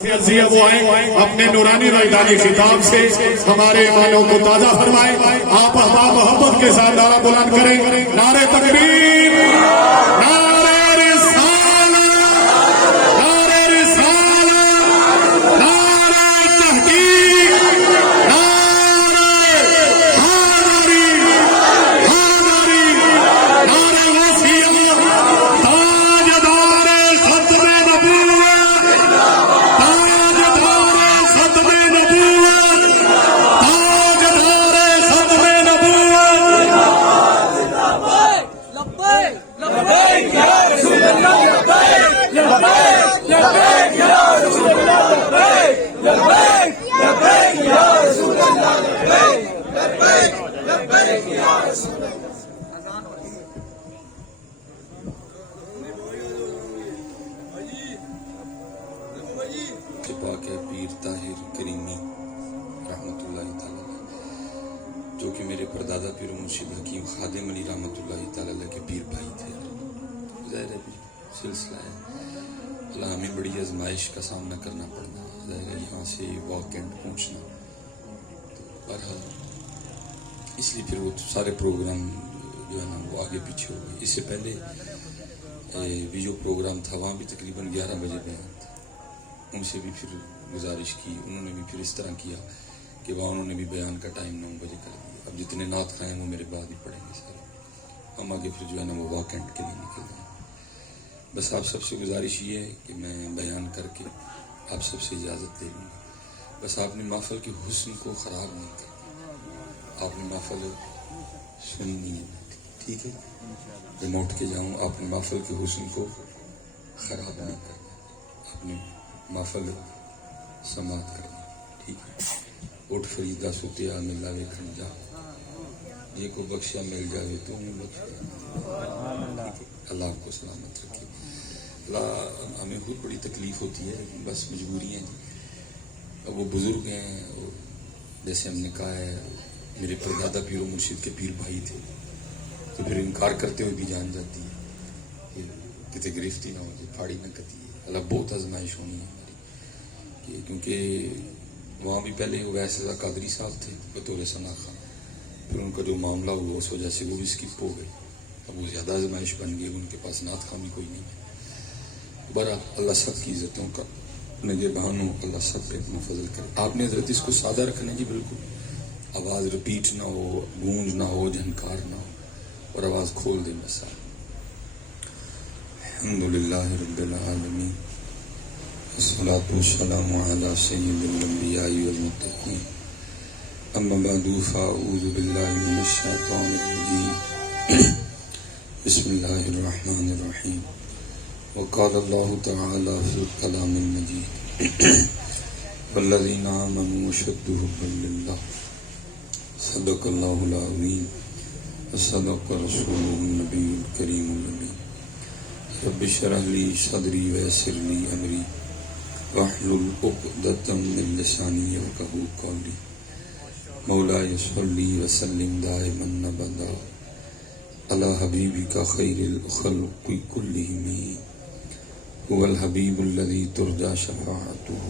وہ آئے اپنے نورانی رائدانی خطاب سے ہمارے ایمانوں کو تازہ فرمائے. آپ احباب محبت کے ساتھ نعرہ بلند کریں. نعرہ تکبیر، نعرہ رسالت، نعرہ رسالت، نعرہ تحقیق، نعرہ حیدری، حیدری، نعرہ وسیعت، تاجدار ختم نبوت، تاجدار ختم نبوت، تاجدار ختم نبوت. لبیک لبیک یا رسول اللہ، لبیک لبیک لبیک یا رسول اللہ، لبیک لبیک لبیک یا رسول اللہ، لبیک لبیک لبیک یا رسول اللہ. پاک ہے پیر طاہر کریمی رحمۃ اللہ تعالی علیہ، جو کہ میرے پردادا پیر و مرشد حکیم خادم علی رحمۃ اللہ تعالی علیہ کے پیر بھائی تھے. ظاہر ہے سلسلہ ہے، اللہ ہمیں بڑی آزمائش کا سامنا کرنا پڑنا، ظاہر ہے یہاں سے واک اینڈ پہنچنا. تو بہرحال اس لیے پھر وہ سارے پروگرام جو ہے نا وہ آگے پیچھے ہو گئے. اس سے پہلے بھی جو پروگرام تھا وہاں بھی تقریباً 11 بجے بیان تھا. ان سے بھی پھر گزارش کی، انہوں نے بھی پھر اس طرح کیا کہ وہاں انہوں نے بھی بیان کا ٹائم 9 بجے کر دیا. اب جتنے نعت خواہ ہیں وہ میرے بعد ہی پڑھیں گے سارے. ہم آگے پھر جو ہے نا وہ واک اینڈ کے لیے نکل جائیں. بس آپ سب سے گزارش یہ ہے کہ میں بیان کر کے آپ سب سے اجازت لے لوں گا. بس آپ نے محفل کے حسن کو خراب نہیں کرنا، آپ نے محفل سننی ہے. ٹھیک ہے، جب میں اٹھ کے جاؤں آپ نے محفل کے حسن کو خراب نہیں کرنا، آپ نے محفل سماعت کرنا. ٹھیک ہے، اٹھ فریدا سوتیا ملا ویکھن جا، یہ کو بخشیا مل جاوے تو اللہ آپ کو سلامت رکھے. اللہ ہمیں بہت بڑی تکلیف ہوتی ہے، بس مجبوری ہیں. اب وہ بزرگ ہیں، جیسے ہم نے کہا ہے میرے پردادا پیر و مرشد کے پیر بھائی تھے، تو پھر انکار کرتے ہوئے بھی جان جاتی ہے کہ کتے گرفتی نہ ہو جائے، پھاڑی نہ کتی ہے. اللہ بہت آزمائش ہونی ہے ہماری، کیونکہ وہاں بھی پہلے ویسے قادری صاحب تھے بطور ثنا خان، پھر ان کا جو معاملہ ہوا اس وجہ سے وہ بھی اسکپ ہو گئے. اب وہ زیادہ آزمائش بن گئی، ان کے پاس نعت خواہ بھی کوئی نہیں ہے. بہرحال اللہ سب کی عزتوں کا نگہبان ہو، اللہ سب پہ اپنا فضل کرے. آپ نے حضرت اس کو سادہ رکھنا جی، بالکل آواز رپیٹ نہ ہو، گونج نہ ہو، جھنکار نہ ہو، اور آواز کھول دیں بس. الحمدللہ رب العالمین، والصلاة والسلام علی سید الانبیاء والمتقین، اما بعد فاعوذ باللہ من الشیطان الرجیم، بسم اللہ الرحمن الرحیم. وقال اللہ تعالی فی الکلام المجید، والذین آمنوا اشد حبا للہ، صدق اللہ العظیم وصدق رسولہ النبی الکریم الامین. رب اشرح لی صدری ویسر لی امری واحلل عقدۃ من لسانی یفقہوا قولی. مولاي صلی وسلم دائما ابدا علی حبیبک خیر الخلق کلہم، هو الحبیب الذی ترجى شفاعته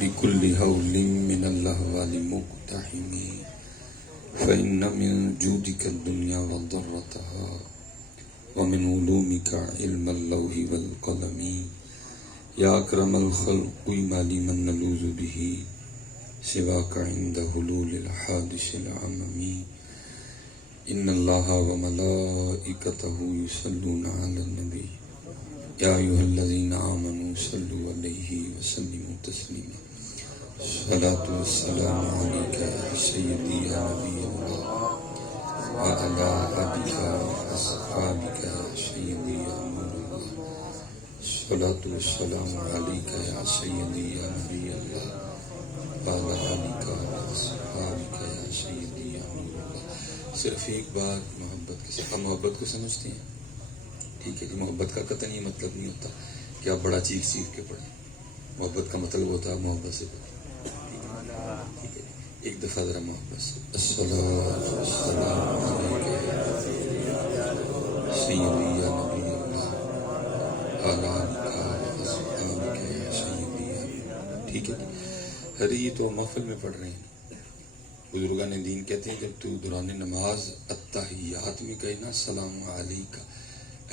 بكل هول من الاهوال مقتحم. فإن من جودك الدنيا وضرتها، ومن علومك علم اللوح والقلم. یا اکرم الخلق ما لي من نلوذ به سواك عند حلول الحادث العمم. ان اللہ وملائکته یصلون علی النبی یا ایھا الذین آمنوا صلوا علیہ وسلموا تسلیما. الصلاۃ والسلام علیک یا سیدی یا نبی اللہ وعلی آلک واصحابک یا سیدی یا نور اللہ. الصلاۃ والسلام علیک یا سیدی یا نبی اللہ وعلی آلک واصحابک یا سیدی یا نور اللہ. صرف ایک بات محبت کے ساتھ، ہم محبت کو سمجھتے ہیں، ٹھیک ہے جی. محبت کا قطعاً یہ مطلب نہیں ہوتا کہ آپ بڑا چیخ چیخ کے پڑھیں. محبت کا مطلب ہوتا ہے محبت سے پڑھیں. ٹھیک ہے، ایک دفعہ ذرا محبت سے. الصلاۃ والسلام علیک یا سیدی یا نبی اللہ وعلی آلک واصحابک یا سیدی ٹھیک ہے. ارے یہ تو محفل میں پڑھ رہے ہیں. بزرگان دین کہتے ہیں جب تو دوران نماز التحیات میں کہے نا السلام علیکہ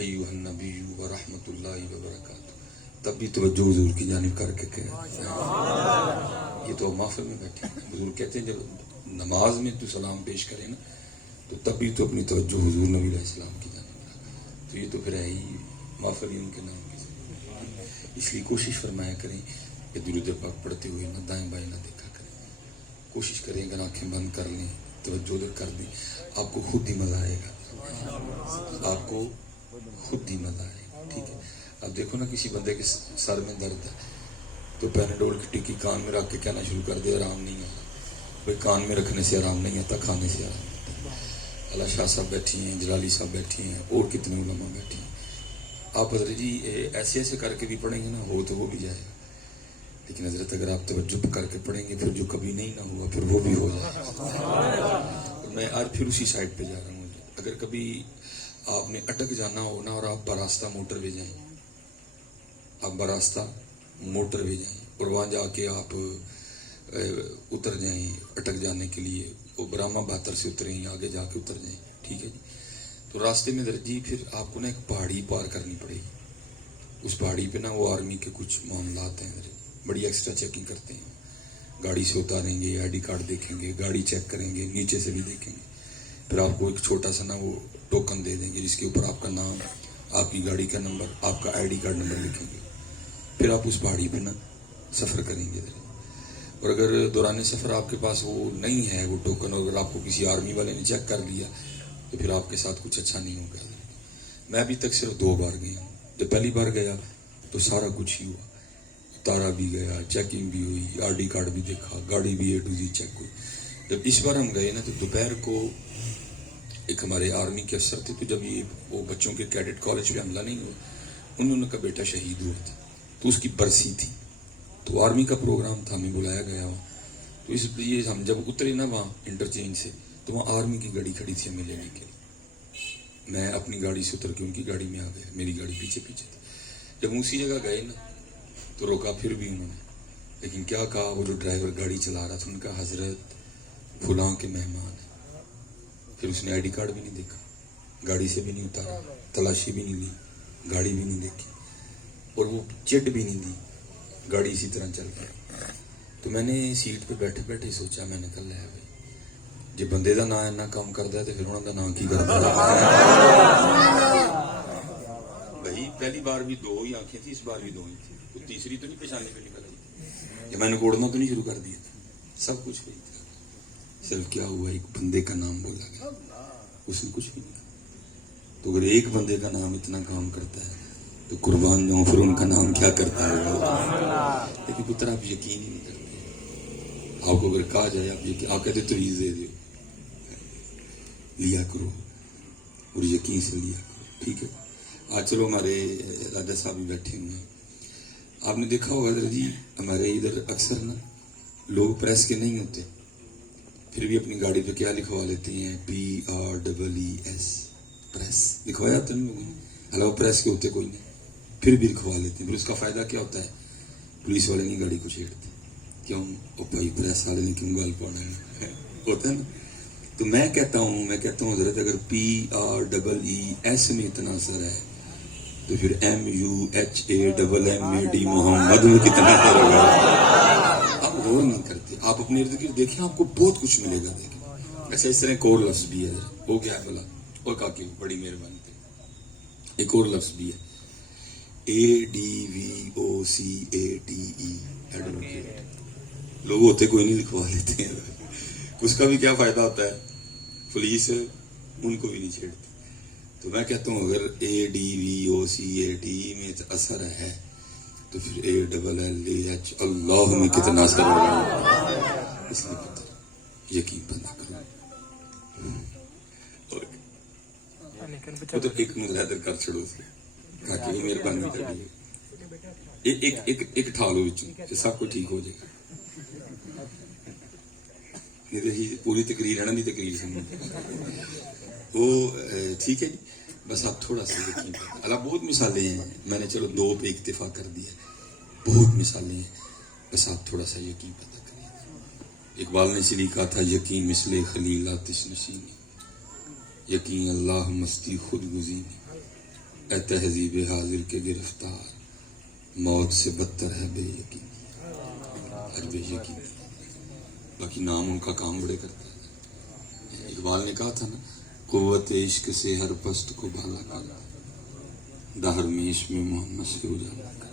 ایھا النبی ورحمۃ اللہ وبرکاتہ, تب بھی توجہ حضور کی جانب کر کے کہے. یہ تو محفل میں بیٹھے ہیں. بزرگ کہتے ہیں جب نماز میں تو سلام پیش کرے نا تو تب بھی تو اپنی توجہ حضور نبی علیہ السلام کی جانب رکھے. تو یہ تو پھر ہے ہی محفل ہی ان کے نام کی. اس لیے کوشش فرمایا کریں کہ درود پاک پڑھتے ہوئے نہ دائیں بائیں نہ دیکھا کریں. کوشش کریں اگر آنکھیں بند کر لیں, توجہ ادھر کر دیں, آپ کو خود ہی مزہ آئے گا. آپ کو خود ہی مزہ آئے گا. ٹھیک ہے. اب دیکھو نا کسی بندے کے سر میں درد ہے تو پیناڈول کی ٹکی کان میں رکھ کے کہنا شروع کر دے آرام نہیں آتا. بھائی کان میں رکھنے سے آرام نہیں آتا, کھانے سے آرام آتا. اللہ شاہ صاحب بیٹھی ہیں, جلالی صاحب بیٹھی ہیں, اور کتنے علماء بیٹھی ہیں. آپ حضرت جی ایسے ایسے کر کے بھی پڑھیں گے نا ہو تو وہ بھی جائے گا, لیکن حضرت اگر آپ توجہ کر کے پڑھیں گے پھر جو کبھی نہیں نہ ہوا پھر وہ بھی ہو جائے گا. میں آج پھر اسی سائڈ پہ جا رہا ہوں. اگر کبھی آپ نے اٹک جانا ہو نا اور آپ براستہ موٹر پہ جائیں, آپ براستہ موٹر پہ جائیں اور وہاں جا کے آپ اتر جائیں اٹک جانے کے لیے, وہ براہما بہتر سے اتریں, آگے جا کے اتر جائیں. ٹھیک ہے جی. تو راستے میں درجی پھر آپ کو نا ایک پہاڑی پار کرنی پڑے گی. اس پہاڑی پہ نا وہ آرمی کے کچھ معاملات ہیں, بڑی ایکسٹرا چیکنگ کرتے ہیں. گاڑی سے اتاریں گے, آئی ڈی کارڈ دیکھیں گے, گاڑی چیک کریں گے, نیچے سے بھی دیکھیں گے. پھر آپ کو ایک چھوٹا سا نا وہ ٹوکن دے دیں گے جس کے اوپر آپ کا نام, آپ کی گاڑی کا نمبر, آپ کا آئی ڈی کارڈ نمبر لکھیں گے. پھر آپ اس پہاڑی پہ نا سفر کریں گے. اور اگر دوران سفر آپ کے پاس وہ نہیں ہے وہ ٹوکن, اور اگر آپ کو کسی آرمی والے نے چیک کر لیا تو پھر آپ کے ساتھ کچھ اچھا نہیں ہوگا. میں ابھی تک صرف 2 بار گیا ہوں. جب پہلی بار گیا تو سارا کچھ ہی ہوا, تارا بھی گیا, چیکنگ بھی ہوئی, آر ڈی کارڈ بھی دیکھا, گاڑی بھی اے ٹو زی چیک ہوئی. جب اس بار ہم گئے نا تو دوپہر کو ایک ہمارے آرمی کے افسر تھے, تو جب یہ وہ بچوں کے کیڈٹ کالج پہ حملہ نہیں ہوا, انہوں کا بیٹا شہید ہوا تھا تو اس کی برسی تھی, تو آرمی کا پروگرام تھا, ہمیں بلایا گیا ہوا. تو اس لیے ہم جب اترے نا وہاں انٹرچینج سے تو وہاں آرمی کی گاڑی کھڑی تھی ہمیں لینے کے لیے. میں اپنی گاڑی سے اتر کے ان کی گاڑی میں آ گیا, میری گاڑی پیچھے پیچھے تھی. جب اسی جگہ گئے نا تو روکا پھر بھی انہوں نے, لیکن کیا کہا وہ جو ڈرائیور گاڑی چلا رہا تھا, ان کا حضرت فلاں کے مہمان ہے. پھر اس نے آئی ڈی کارڈ بھی نہیں دیکھا, گاڑی سے بھی نہیں اتارا, تلاشی بھی نہیں لی, گاڑی بھی نہیں دیکھی, اور وہ چٹ بھی نہیں دی, گاڑی اسی طرح چل گئی. تو میں نے سیٹ پہ بیٹھے بیٹھے سوچا, میں نے کہا لے بھائی جی بندے دا نام اینا کام کرتا ہے تو پھر انہوں دا نام کی کرتا ہے. بھائی پہلی بار بھی 2 ہی آنکھیں تھی, اس بار بھی 2 ہی تھی, کوئی تیسری تو نہیں پیشانی پہ نکل آئی. یا میں نے کوڑنا تو نہیں شروع کر دیا تھا, سب کچھ وہی تھا. صرف کیا ہوا, ایک بندے کا نام بولا گیا, اس نے کچھ بھی نہیں کہا. تو اگر ایک بندے کا نام اتنا کام کرتا ہے تو قربان جاؤں پھر ان کا نام کیا کرتا ہے. لیکن پتر آپ یقین ہی نہیں کرتے. آپ کو اگر کہا جائے آپ کہتے تو دے دو, لیا کرو اور یقین سے لیا کرو. ٹھیک ہے. آج چلو ہمارے راجا صاحب بھی بیٹھے ہوئے ہیں. آپ نے دیکھا ہوگا حضرت جی ہمارے ادھر اکثر نا لوگ پریس کے نہیں ہوتے, پھر بھی اپنی گاڑی پہ کیا لکھوا لیتے ہیں, PREES, پریس لکھوایا تو نہیں لوگوں نے. حالانکہ پریس کے ہوتے کوئی نہیں, پھر بھی لکھوا لیتے ہیں. پھر اس کا فائدہ کیا ہوتا ہے, پولیس والے نہیں گاڑی کو چھیڑتے. کیوں, او بھائی پریس والے نے کیوں گال پانا ہے, ہوتا ہے نا. تو میں کہتا ہوں حضرت اگر PREES میں اتنا اثر ہے تو پھر MUHAMMAD محمد میں کتنا اثر ہوگا. آپ غور نہیں کرتے, آپ اپنے ارد گرد دیکھیں, آپ کو بہت کچھ ملے گا. دیکھیں ایسا اس طرح ایک اور لفظ بھی ہے, وہ کیا ہے بلا, اور کاکی بڑی مہربانی تھی, ایک اور لفظ بھی ہے ADVOCATE, ایڈوکیٹ. لوگ ہوتے کوئی نہیں لکھوا لیتے ہیں. اس کا بھی کیا فائدہ ہوتا ہے, پولیس ان کو بھی نہیں چھیڑتی. تو میں کہتا ہوں اگر ADVOCATE میں اثر ہے تو پھر ALLAH اللہ میں کتنا اثر ہوگا. اس لیے پتہ یقین بنا کرو. تو ایک مظاہر کر چھڑو اس میں کاکی مہربانی کر دی, ایک ٹھالو بچوں سب کو ٹھیک ہو جائے گا. پوری تقریر ہے نا, نہیں تقریر سنو وہ ٹھیک ہے جی. بس آپ تھوڑا سا یقین کریں. اللہ بہت مثالیں ہیں, میں نے چلو 2 پہ اکتفا کر دیا, بہت مثالیں ہیں. کے ساتھ تھوڑا سا یقین پیدا کریں. اقبال نے اس لیے کہا تھا یقین مثل خلیل آتش نشینی، یقین اللہ مستی خود گزینی، اے تہذیب حاضر کے گرفتار موت سے بدتر ہے بے یقینی. آج بے یقینی، باقی نام ان کا کام بڑے کرتا ہے. اقبال نے کہا تھا نا، قوت عشق سے ہر پست کو بھالا کر دہر میں عشق میں محمد سے اجالا کر.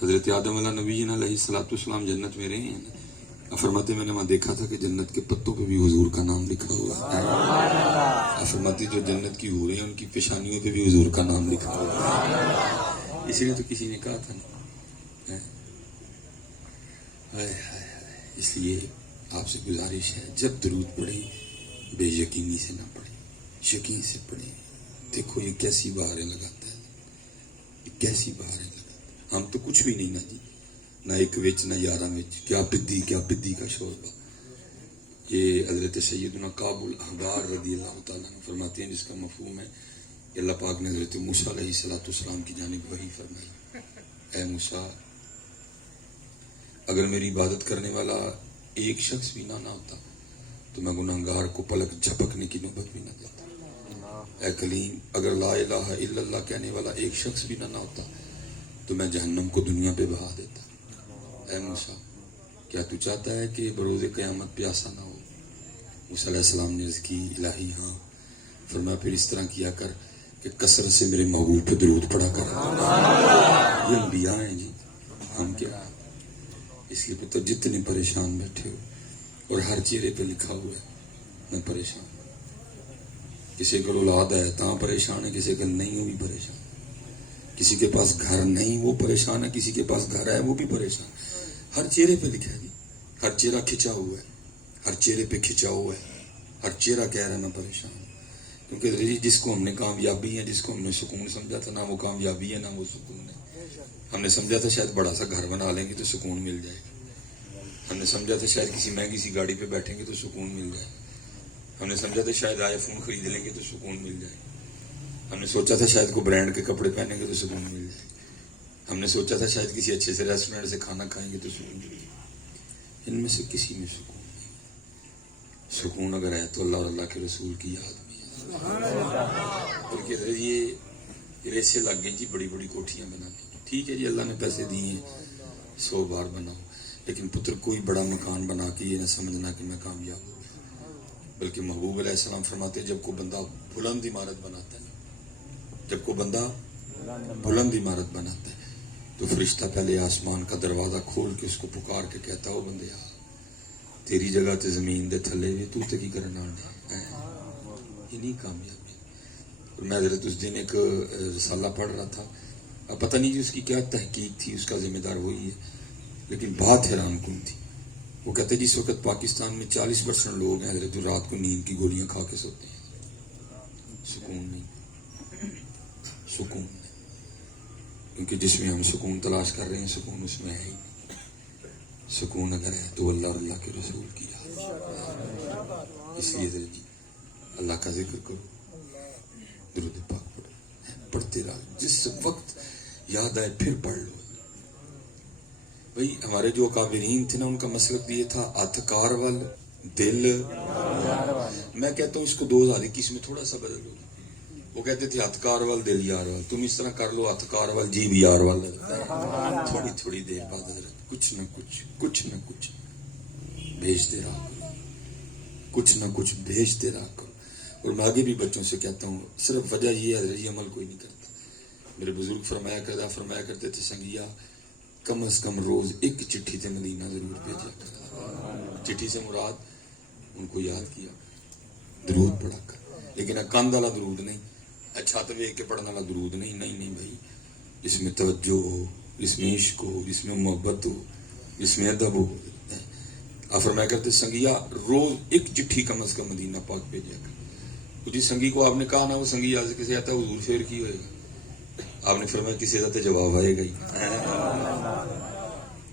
حضرت آدم علیہ نبی علیہ الصلوۃ والسلام جنت میں رہے ہیں. فرماتے میں نے وہاں دیکھا تھا کہ جنت کے پتوں پہ بھی حضور کا نام لکھا ہوا ہے. فرماتے جو جنت کی حوریں ہیں ان کی پیشانیوں پہ بھی حضور کا نام لکھا ہوا ہے. اسی لیے تو کسی نے کہا تھا نا، اس لیے آپ سے گزارش ہے جب درود پڑھیں بے یقینی سے نہ پڑھیں، یقین سے پڑھیں. دیکھو یہ کیسی بہاریں لگاتا ہے، یہ کیسی بہاریں لگاتا ہے. ہم تو کچھ بھی نہیں نا جی، نہ ایک وچ نہ یارہ وچ، کیا بدی کا شوربہ. یہ حضرت سیدنا کعب الاحبار رضی اللہ تعالیٰ عنہ فرماتے ہیں، جس کا مفہوم ہے کہ اللہ پاک نے حضرت موسیٰ علیہ السلام کی جانب وحی فرمائی، اے موسیٰ اگر میری عبادت کرنے والا ایک شخص بھی نہ ہوتا تو میں گناہگار کو پلک جھپکنے کی نوبت بھی نہ دیتا. اے کلیم اگر لا الہ الا اللہ کہنے والا ایک شخص بھی نہ ہوتا تو میں جہنم کو دنیا پہ بہا دیتا. اے موسیٰ کیا تو چاہتا ہے کہ بروز قیامت پیاسا نہ ہو؟ موسیٰ علیہ السلام نے عرض کی الہی ہاں. فرمایا پھر اس طرح کیا کر کہ کثرت سے میرے محبوب پہ درود پڑھا کر. یہ انبیاء ہیں جی، ہم کیا. اس لیے پتہ جتنے پریشان بیٹھے ہو اور ہر چہرے پہ لکھا ہوا ہے میں پریشان. کسی کو اولاد ہے تاں پریشان ہے، کسی کو نہیں وہ بھی پریشان. کسی کے پاس گھر نہیں وہ پریشان ہے، کسی کے پاس گھر ہے وہ بھی پریشان. ہر چہرے پہ لکھا ہے جی، ہر چہرہ کھچا ہوا ہے، ہر چہرے پہ کھچا ہوا ہے، ہر چہرہ کہہ رہا ہے میں پریشان ہوں. کیونکہ جس کو ہم نے کامیابی ہے، جس کو ہم نے سکون سمجھا تھا، نہ وہ کامیابی ہے نہ وہ سکون ہے. ہم نے سمجھا تھا شاید بڑا سا گھر بنا لیں گے تو سکون مل جائے گا. ہم نے سمجھا تھا شاید کسی مہنگی سی گاڑی پہ بیٹھیں گے تو سکون مل جائے گا. ہم نے سمجھا تھا شاید آئی فون خرید لیں گے تو سکون مل جائے گا. ہم نے سوچا تھا شاید کوئی برانڈ کے کپڑے پہنیں گے تو سکون مل جائے گا. ہم نے سوچا تھا شاید کسی اچھے سے ریسٹورینٹ سے کھانا کھائیں گے تو سکون مل جائے گا. ان میں سے کسی میں سکون نہیں. سکون اگر ہے تو اللہ اور اللہ کے رسول کی یاد میں ہے. بلکہ یہ ریسے لگ گئی جی بڑی بڑی کوٹھیاں بنانے. ٹھیک ہے جی، اللہ نے پیسے دیے ہیں 100 بار بناؤ، لیکن پتر کوئی بڑا مکان بنا کے یہ نہ سمجھنا کہ میں کامیاب ہوں. بلکہ محبوب علیہ السلام فرماتے جب کوئی بندہ بلند عمارت بناتا ہے، جب کوئی بندہ بلند عمارت بناتا ہے تو فرشتہ پہلے آسمان کا دروازہ کھول کے اس کو پکار کے کہتا ہو بندے آ تیری جگہ تے زمین دے تھلے بھی تو تے کی کرنا ہے. یہ نہیں کامیابی. اور میں حضرت اس دن ایک رسالہ پڑھ رہا تھا، اب پتہ نہیں جی اس کی کیا تحقیق تھی، اس کا ذمہ دار وہی ہے، لیکن بات حیران کن تھی. وہ کہتے جس وقت پاکستان میں 40% لوگ ہیں حضرت رات کو نیند کی گولیاں کھا کے سوتے ہیں. سکون نہیں، سکون نہیں. کیونکہ جس میں ہم سکون تلاش کر رہے ہیں سکون اس میں ہے ہی نہیں. سکون اگر ہے تو اللہ اور اللہ کے رسول کی یاد. اس لیے جی اللہ کا ذکر کرو، درود پاک پڑھو، پڑھتے رہو. جس وقت یاد آئے پھر پڑھ لو. بھئی ہمارے جو اکابرین تھے نا ان کا مسلک یہ تھا اتکار وال دل. میں کہتا ہوں اس کو 2021 میں تھوڑا سا بدل لو. وہ کہتے تھے اتکار وال دل یار وال، تم اس طرح کر لو اتکار وال جی بھی یار وال. تھوڑی تھوڑی دیر بعد حضرت کچھ نہ کچھ بھیجتے رہا کرو، کچھ نہ کچھ بھیجتے رہا کرو. اور میں آگے بھی بچوں سے کہتا ہوں صرف وجہ یہ ہے یہ عمل کوئی نہیں کرتا. میرے بزرگ فرمایا کرتے تھے سنگیا کم از کم روز ایک چٹھی تے مدینہ ضرور بھیجا کر. چٹھی سے مراد ان کو یاد کیا، درود پڑھا کر. لیکن کاند والا درود نہیں، اچھا تو ویک کے پڑھنے والا درود نہیں. نہیں بھائی، جس میں توجہ ہو، جس میں عشق ہو، جس میں محبت ہو، جس میں ادب ہو. آپ فرمایا کرتے سنگیا روز ایک چٹھی کم از کم مدینہ پاک بھیجا کر. جس سنگی کو آپ نے کہا نا وہ سنگی آج کسی آتا ہے حضور شعر کی ہوئے گا. آپ نے فرمایا کسی کا تو جواب آئے گا ہی.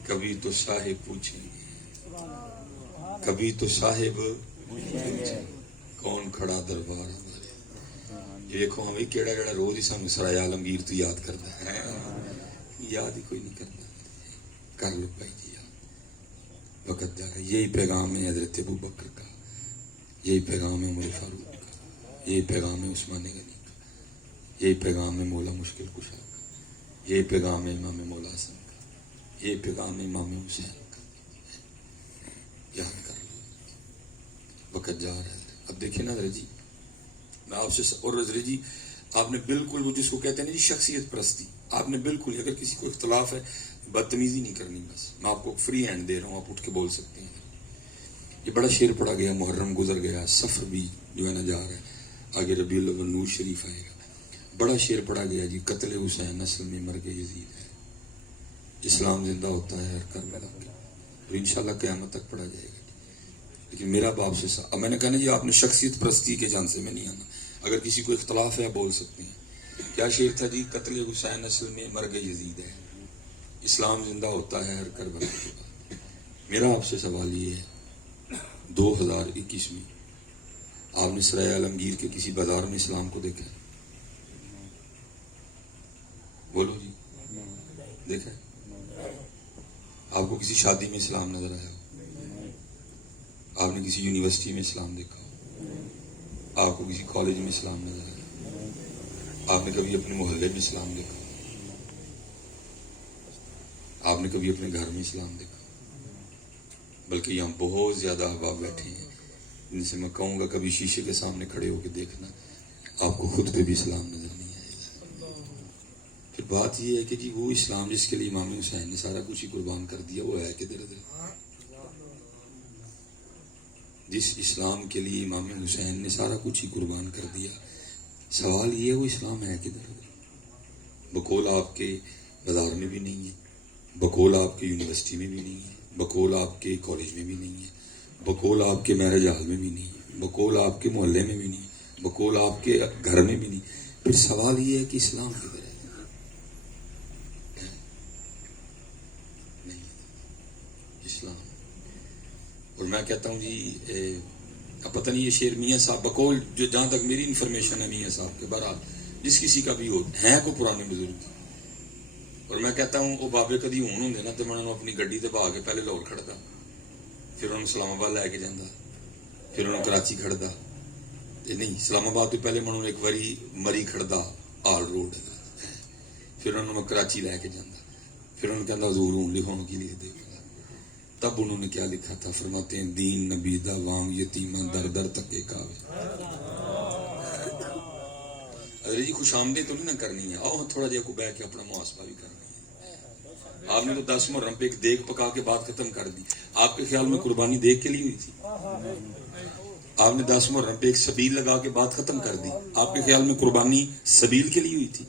کبھی تو صاحب پوچھیں گے، کبھی تو صاحب کون کھڑا دربار ہمارے. یہ دیکھو ہمیں کیڑا روز ہی سانو سرائے عالمگیر تو یاد کرتا ہے، یاد ہی کوئی نہیں کرتا. کر لو بھائی جی وقت جا رہا ہے. یہی پیغام ہے حضرت ابو بکر کا, یہی پیغام ہے عمر فاروق کا, یہی پیغام ہے عثمان غنی کا, یہی پیغام ہے مولا مشکل کشا کا, یہی پیغام ہے امام مولا حسن کا, یہی پیغام ہے امام حسین کا. یاد کر لو وقت جا رہا ہے. اب دیکھیں نا حضرت جی میں آپ سے اور حضرت جی آپ نے بالکل وہ جس کو کہتے ہیں نا جی شخصیت پرستی, آپ نے بالکل اگر کسی کو اختلاف ہے بدتمیزی نہیں کرنی. بس میں آپ کو فری ہینڈ دے رہا ہوں, آپ اٹھ کے بول سکتے ہیں. یہ بڑا شعر پڑا گیا, محرم گزر گیا, سفر بھی جو ہے نا جا رہا ہے, آگے ربیع الاول نور شریف آئے گا. بڑا شعر پڑا گیا جی, قتل حسین نسل میں مر گئے یزید ہے, اسلام زندہ ہوتا ہے ہر کربلا کے, اور انشاءاللہ قیامت تک پڑھا جائے گا. لیکن میرا باپ سے اب میں نے کہا نا جی آپ نے شخصیت پرستی کے جان سے میں نہیں آنا. اگر کسی کو اختلاف ہے بول سکتے ہیں. کیا شعر تھا جی؟ قتل حسین نسل میں مر گئے یزید ہے, اسلام زندہ ہوتا ہے ہر کربلا کے بعد. میرا آپ سے سوال یہ ہے 2021 میں آپ نے سرائے عالمگیر کے کسی بازار میں اسلام کو دیکھا ہے؟ بولو جی دیکھا ہے؟ آپ کو کسی شادی میں اسلام نظر آیا ہو؟ آپ نے کسی یونیورسٹی میں اسلام دیکھا ہو؟ آپ کو کسی کالج میں اسلام نظر آیا؟ آپ نے کبھی اپنے محلے میں اسلام دیکھا؟ آپ نے کبھی اپنے گھر میں اسلام دیکھا؟ بلکہ یہاں بہت زیادہ احباب بیٹھے ہیں جن سے میں کہوں گا کبھی شیشے کے سامنے کھڑے ہو کے دیکھنا, آپ کو خود پہ بھی اسلام نظر نہیں آئے گا. پھر بات یہ ہے کہ جی وہ اسلام جس کے لیے امام حسین نے سارا کچھ ہی قربان کر دیا وہ ہے کدھر ادھر؟ جس اسلام کے لیے امام حسین نے سارا کچھ ہی قربان کر دیا, سوال یہ ہے وہ اسلام ہے کدھر ادھر؟ بقول آپ کے بازار میں بھی نہیں ہے, بقول آپ کے یونیورسٹی میں بھی نہیں ہے, بقول آپ کے کالج میں بھی نہیں ہے, بقول آپ کے میرج ہال میں بھی نہیں ہے, بقول آپ کے محلے میں بھی نہیں ہے, بقول آپ کے گھر میں بھی نہیں. پھر سوال یہ ہے کہ اسلام کدھر ہے؟ نہیں اسلام. اور میں کہتا ہوں جی اب پتہ نہیں یہ شعر میاں صاحب بقول جو جہاں تک میری انفارمیشن ہے میاں صاحب کے بہرحال جس کسی کا بھی ہو ہیں کو پرانے بزرگ, اور میں کہتا ہوں وہ بابے کدی ہون ہوں نا تو میں انہوں اپنی گڈی تے بہا کے پہلے لاہور کھڑتا, پھر انہوں اسلام آباد لے کے جانا, پھر انہوں کراچی کھڑتا, نہیں اسلام آباد تو پہلے میں ایک واری مری کھڑتا آل روڈ, پھر انہوں میں کراچی لے کے جانا, پھر انہوں کہتا حضور ہوں لکھوں کی لکھ دے. تب انہوں نے کیا لکھا تھا؟ فرماتے ہیں دین نبی دا وام یتیمہ در در تکے کاوے. ارے جی خوش آمدید تو نہیں نہ کرنی ہے, آؤ تھوڑا جہا کو بیٹھ کے اپنا محاسبہ بھی کرنا ہے. آپ نے تو 10 محرم پہ ایک دیگ پکا کے بات ختم کر دی. آپ کے خیال میں قربانی دیگ کے لیے ہوئی تھی؟ آپ نے 10 محرم پہ ایک سبیل لگا کے بات ختم کر دی. آپ کے خیال میں قربانی سبیل کے لیے ہوئی تھی؟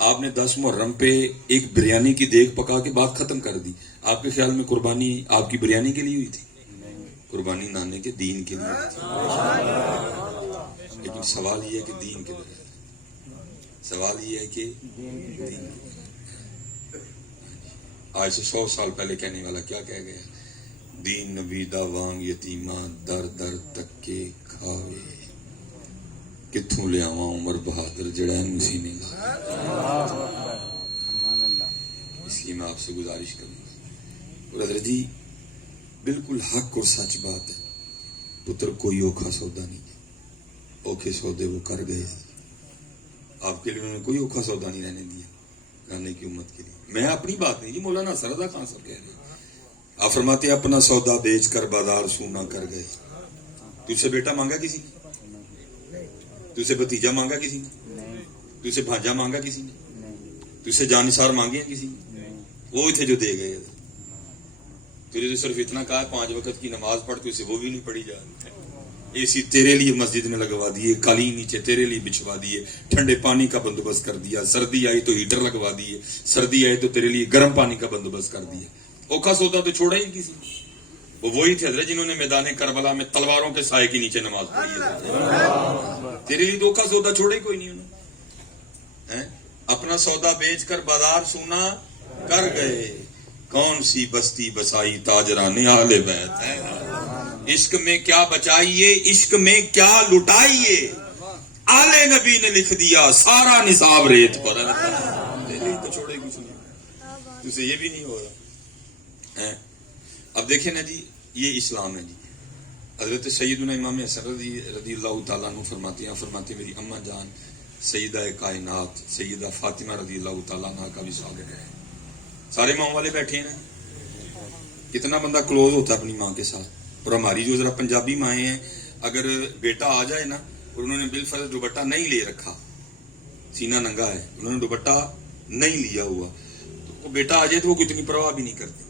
آپ نے 10 محرم پہ ایک بریانی کی دیگ پکا کے بات ختم کر دی. آپ کے خیال میں قربانی آپ کی بریانی کے لیے ہوئی تھی؟ قربانی نانے کے دین کے لیے ہوئی تھی. لیکن سوال یہ ہے کہ دین کے لیے, سوال یہ ہے کہ دین. آج سے 100 سال پہلے کہنے والا کیا کہہ گیا؟ دین نبی دا وانگ یتیمہ در در تک کے کھاوے. کتھوں لے آواں عمر بہادر جڑا مسینے لا. اس لیے میں آپ سے گزارش کروں گا, اور حضرت جی بالکل حق اور سچ بات ہے, پتر کوئی اوکھا سودا نہیں ہے, اوکھے سودے وہ کر گئے. آپ کے لیے انہوں نے کوئی اوکھا سودا نہیں رہنے دیا گانے کی امت کے لیے. میں اپنی بات نہیں جی, مولانا سردا خان صاحب کہہ رہے ہیں. آپ فرماتے ہیں اپنا سودا بیچ کر بازار سونا کر گئے. تجھ سے بیٹا مانگا کسی نے؟ تجھ سے بھتیجا مانگا کسی نے؟ تجھ سے بھانجا مانگا کسی نے؟ تجھ سے جانثار مانگے ہیں کسی نے؟ وہ تھے جو دے گئے. تجھے تو صرف اتنا کہا 5 وقت کی نماز پڑھ, تو اسے وہ بھی نہیں پڑھی جا رہی. اے سی تیرے لیے مسجد میں لگوا دیے, قالین نیچے تیرے لیے بچھوا دیے, ٹھنڈے پانی کا بندوبست کر دیا, سردی آئی تو ہیٹر لگوا دیے, سردی آئی تو تیرے لیے گرم پانی کا بندوبست کر دیا. اوکھا سودا تو چھوڑا ہی کسی. وہ وہی تھے حضرت جنہوں نے میدان کربلا میں تلواروں کے سائے کے نیچے نماز پڑھی ہے. تیرے لیے تو اوکھا سودا چھوڑا ہی کوئی نہیں انہوں. اپنا سودا بیچ کر بازار سونا کر گئے. کون سی بستی بسائی تاجران اہل بیت ہے. عشق میں کیا بچائیے, عشق میں کیا لٹائیے, آلے نبی نے لکھ دیا سارا نصاب ریت پر. تو چھوڑے کچھ نہیں, تجھے یہ بھی نہیں ہو رہا. اب دیکھیں نا جی، یہ اسلام ہے جی. حضرت سیدنا امام حسن رضی اللہ تعالیٰ عنہ فرماتے ہیں میری اماں جان سیدہ کائنات سیدہ فاطمہ رضی اللہ تعالیٰ عنہ کا وصال ہے. سارے ماں والے بیٹھے ہیں. کتنا بندہ کلوز ہوتا ہے اپنی ماں کے ساتھ. اور ہماری جو ذرا پنجابی مائیں ہیں، اگر بیٹا آ جائے نا اور انہوں نے بالفرض دوپٹہ نہیں لے رکھا، سینہ ننگا ہے، انہوں نے دوپٹہ نہیں لیا ہوا، تو وہ بیٹا آ جائے تو وہ کتنی پرواہ بھی نہیں کرتے.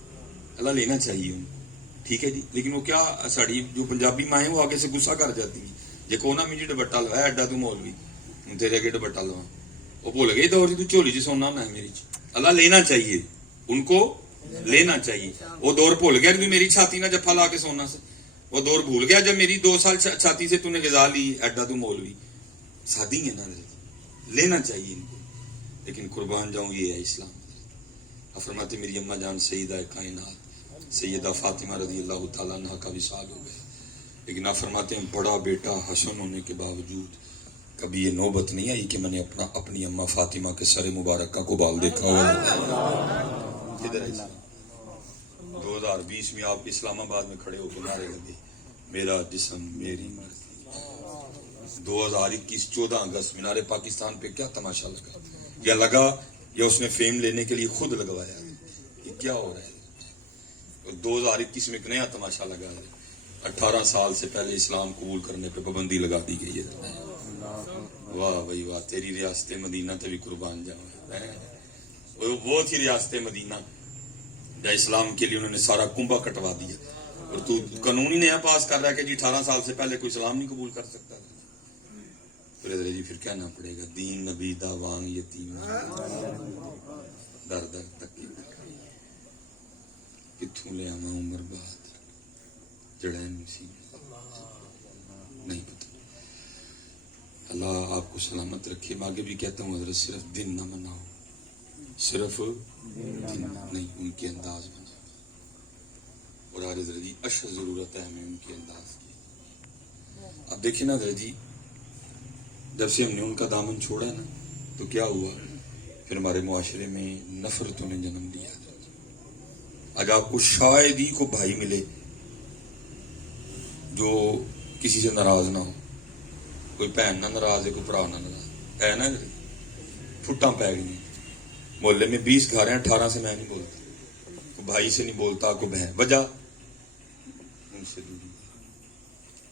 اللہ لینا چاہیے ان، ٹھیک ہے جی. لیکن وہ کیا ساڑی جو پنجابی مائیں وہ آگے سے غصہ کر جاتی ہیں. جے کونا مجھے دوپٹہ لوایا ایڈا تو مولوی تیرے اگے دوپٹہ لوا، وہ بھول گئی دور تو چولی چ سونا نہ ہے میری چ. اللہ لینا چاہیے ان کو، لینا چاہیے. وہ دور بھول گیا کہ میری چھاتی نہ جفا لا کے سونا سے، وہ دور بھول گیا جب میری 2 سال چھاتی سے تو نے غذا لی ایڈا تو مولوی. سادی ہے نا، لینا چاہیے ان کو. لیکن قربان جاؤں یہ ہے اسلام. فرماتے میری اماں جان سیدہ کائنات سیدہ فاطمہ رضی اللہ تعالیٰ عنہ کا وصال ہو گیا. لیکن آپ فرماتے ہیں بڑا بیٹا حسن ہونے کے باوجود کبھی یہ نوبت نہیں آئی کہ میں نے اپنی اماں فاطمہ کے سر مبارکہ کو بال دیکھا ہو. ادھر 2020 میں آپ اسلام آباد میں کھڑے ہو کے نعرے لگے میرا جسم میری مرضی. 2021 14 اگست مینار پاکستان پہ کیا تماشا لگا، یا لگا یا اس نے فیم لینے کے لیے خود لگوایا؟ یہ کیا ہو رہا ہے؟ 2021 میں ایک نیا تماشا لگا ہے. 18 سال سے پہلے اسلام قبول کرنے پہ پابندی لگا دی گئی ہے. واہ بھائی واہ، تیری ریاست مدینہ تے بھی قربان جاؤں. وہ تھی ریاست مدینہ جہاں اسلام کے لیے انہوں نے سارا کنبا کٹوا دیا، اور تو قانون ہی نیا پاس کر رہا ہے کہ جی 18 سال سے پہلے کوئی اسلام نہیں قبول کر سکتا. جی پھر کہنا پڑے گا دین نبی داوان یتیم در در تک کتوں لے آما عمر بعد جڑین نہیں پتہ. اللہ آپ کو سلامت رکھے. میں آگے بھی کہتا ہوں حضرت صرف دن نہ مناؤ، صرف دن نہیں، ان کے انداز بناؤ. اور آج حضرت جی اشد ضرورت ہے ہمیں ان کے انداز کی. اب دیکھیں نا حضرت جی، جب سے ہم نے ان کا دامن چھوڑا نا تو کیا ہوا، پھر ہمارے معاشرے میں نفرتوں نے جنم لیا. اگر آپ کو شاید ہی کو بھائی ملے جو کسی سے ناراض نہ ہو، کوئی بہن نہ ناراض ہے، کوئی بھرا نہ ناراض ہے نا. پھٹاں پی گئی محلے میں 20 گھر ہیں، 18 سے میں نہیں بولتا، کوئی بھائی سے نہیں بولتا، کوئی بہن. وجہ ان سے دوری.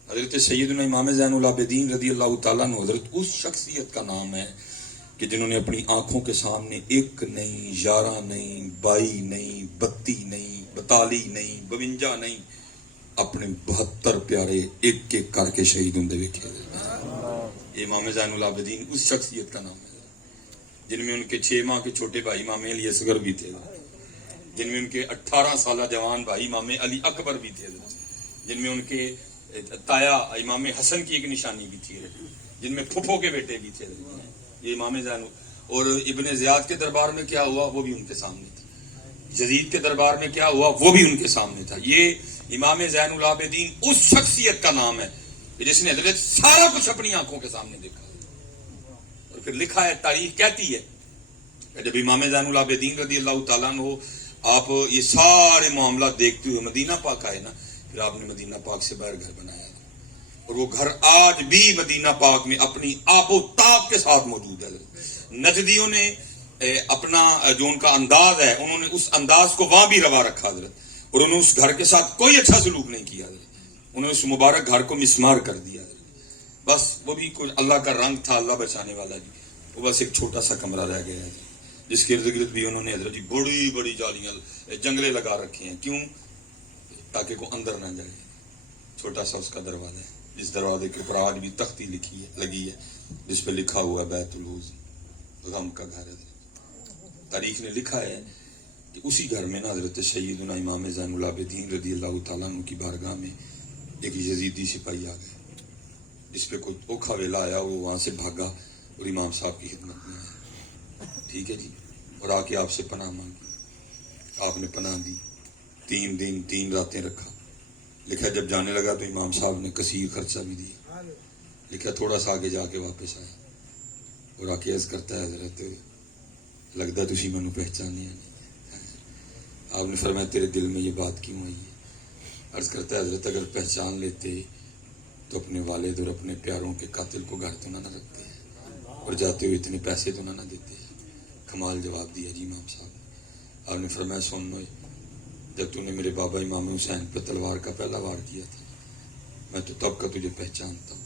حضرت سیدنا امام زین العابدین رضی اللہ تعالیٰ عنہ حضرت اس شخصیت کا نام ہے کہ جنہوں نے اپنی آنکھوں کے سامنے 1 نہیں 11 نہیں 22 نہیں 32 نہیں 42 نہیں 52 نہیں اپنے 72 پیارے ایک ایک کر کے شہید ہوندے ویکھے. امام زین العابدین اس شخصیت کا نام ہے جن میں ان کے 6 ماہ کے چھوٹے بھائی امام علی اصغر بھی تھے، جن میں ان کے 18 سالہ جوان بھائی امام علی اکبر بھی تھے، جن میں ان کے تایا امام حسن کی ایک نشانی بھی تھی، جن میں پھپھو کے بیٹے بھی تھے. یہ امام زین. اور ابن زیاد کے دربار میں کیا ہوا وہ بھی ان کے سامنے تھا. یزید کے دربار میں کیا ہوا وہ بھی ان کے سامنے تھا. یہ امام زین العابدین اس شخصیت کا نام ہے جس نے حضرت سارا کچھ اپنی آنکھوں کے سامنے دیکھا. اور پھر لکھا ہے، تاریخ کہتی ہے کہ جب امام زین العابدین رضی اللہ تعالیٰ عنہ آپ یہ سارے معاملات دیکھتے ہوئے مدینہ پاک آئے نا، پھر آپ نے مدینہ پاک سے باہر گھر بنایا، اور وہ گھر آج بھی مدینہ پاک میں اپنی آب و تاب کے ساتھ موجود ہے. نجدیوں نے اپنا جو ان کا انداز ہے، انہوں نے اس انداز کو وہاں بھی روا رکھا حضرت، اور انہوں نے اس گھر کے ساتھ کوئی اچھا سلوک نہیں کیا حضرت. انہوں نے اس مبارک گھر کو مسمار کر دیا حضرت. بس وہ بھی کوئی اللہ کا رنگ تھا، اللہ بچانے والا جی. وہ بس ایک چھوٹا سا کمرہ رہ گیا ہے جس کے ارد گرد بھی انہوں نے حضرت جی بڑی بڑی جالیاں جنگلے لگا رکھے ہیں. کیوں؟ تاکہ کوئی اندر نہ جائے. چھوٹا سا اس کا دروازہ ہے، جس دروازے کے اوپر آج بھی تختی لگی ہے جس پہ لکھا ہوا ہے بیت العز، غم کا گھر ہے. تاریخ نے لکھا ہے کہ اسی گھر میں نا حضرت سیدنا امام زین العابدین رضی اللہ تعالیٰ عنہ کی بارگاہ میں ایک یزیدی سپاہی آ گئے، جس پہ کوئی اوکھا ویلا آیا، وہ وہاں سے بھاگا اور امام صاحب کی خدمت میں آیا. ٹھیک ہے جی. اور آ کے آپ سے پناہ مانگی، آپ نے پناہ دی. 3 دن 3 راتیں رکھا. لکھا جب جانے لگا تو امام صاحب نے کثیر خرچہ بھی دیا. لکھا تھوڑا سا آگے جا کے واپس آیا اور آ کے عرض کرتا ہے حضرت لگتا تسی مینوں پہچانیا نہیں. آپ نے فرمایا تیرے دل میں یہ بات کیوں آئی ہے؟ عرض کرتا ہے حضرت اگر پہچان لیتے تو اپنے والد اور اپنے پیاروں کے قاتل کو گھر تو نہ رکھتے ہیں اور جاتے ہوئے اتنے پیسے تو نہ دیتے ہیں. کمال جواب دیا جی امام صاحب نے. آپ نے فرمایا سن لو، جب تو نے میرے بابا امام حسین پہ تلوار کا پہلا وار کیا تھا میں تو تب کا تجھے پہچانتا ہوں.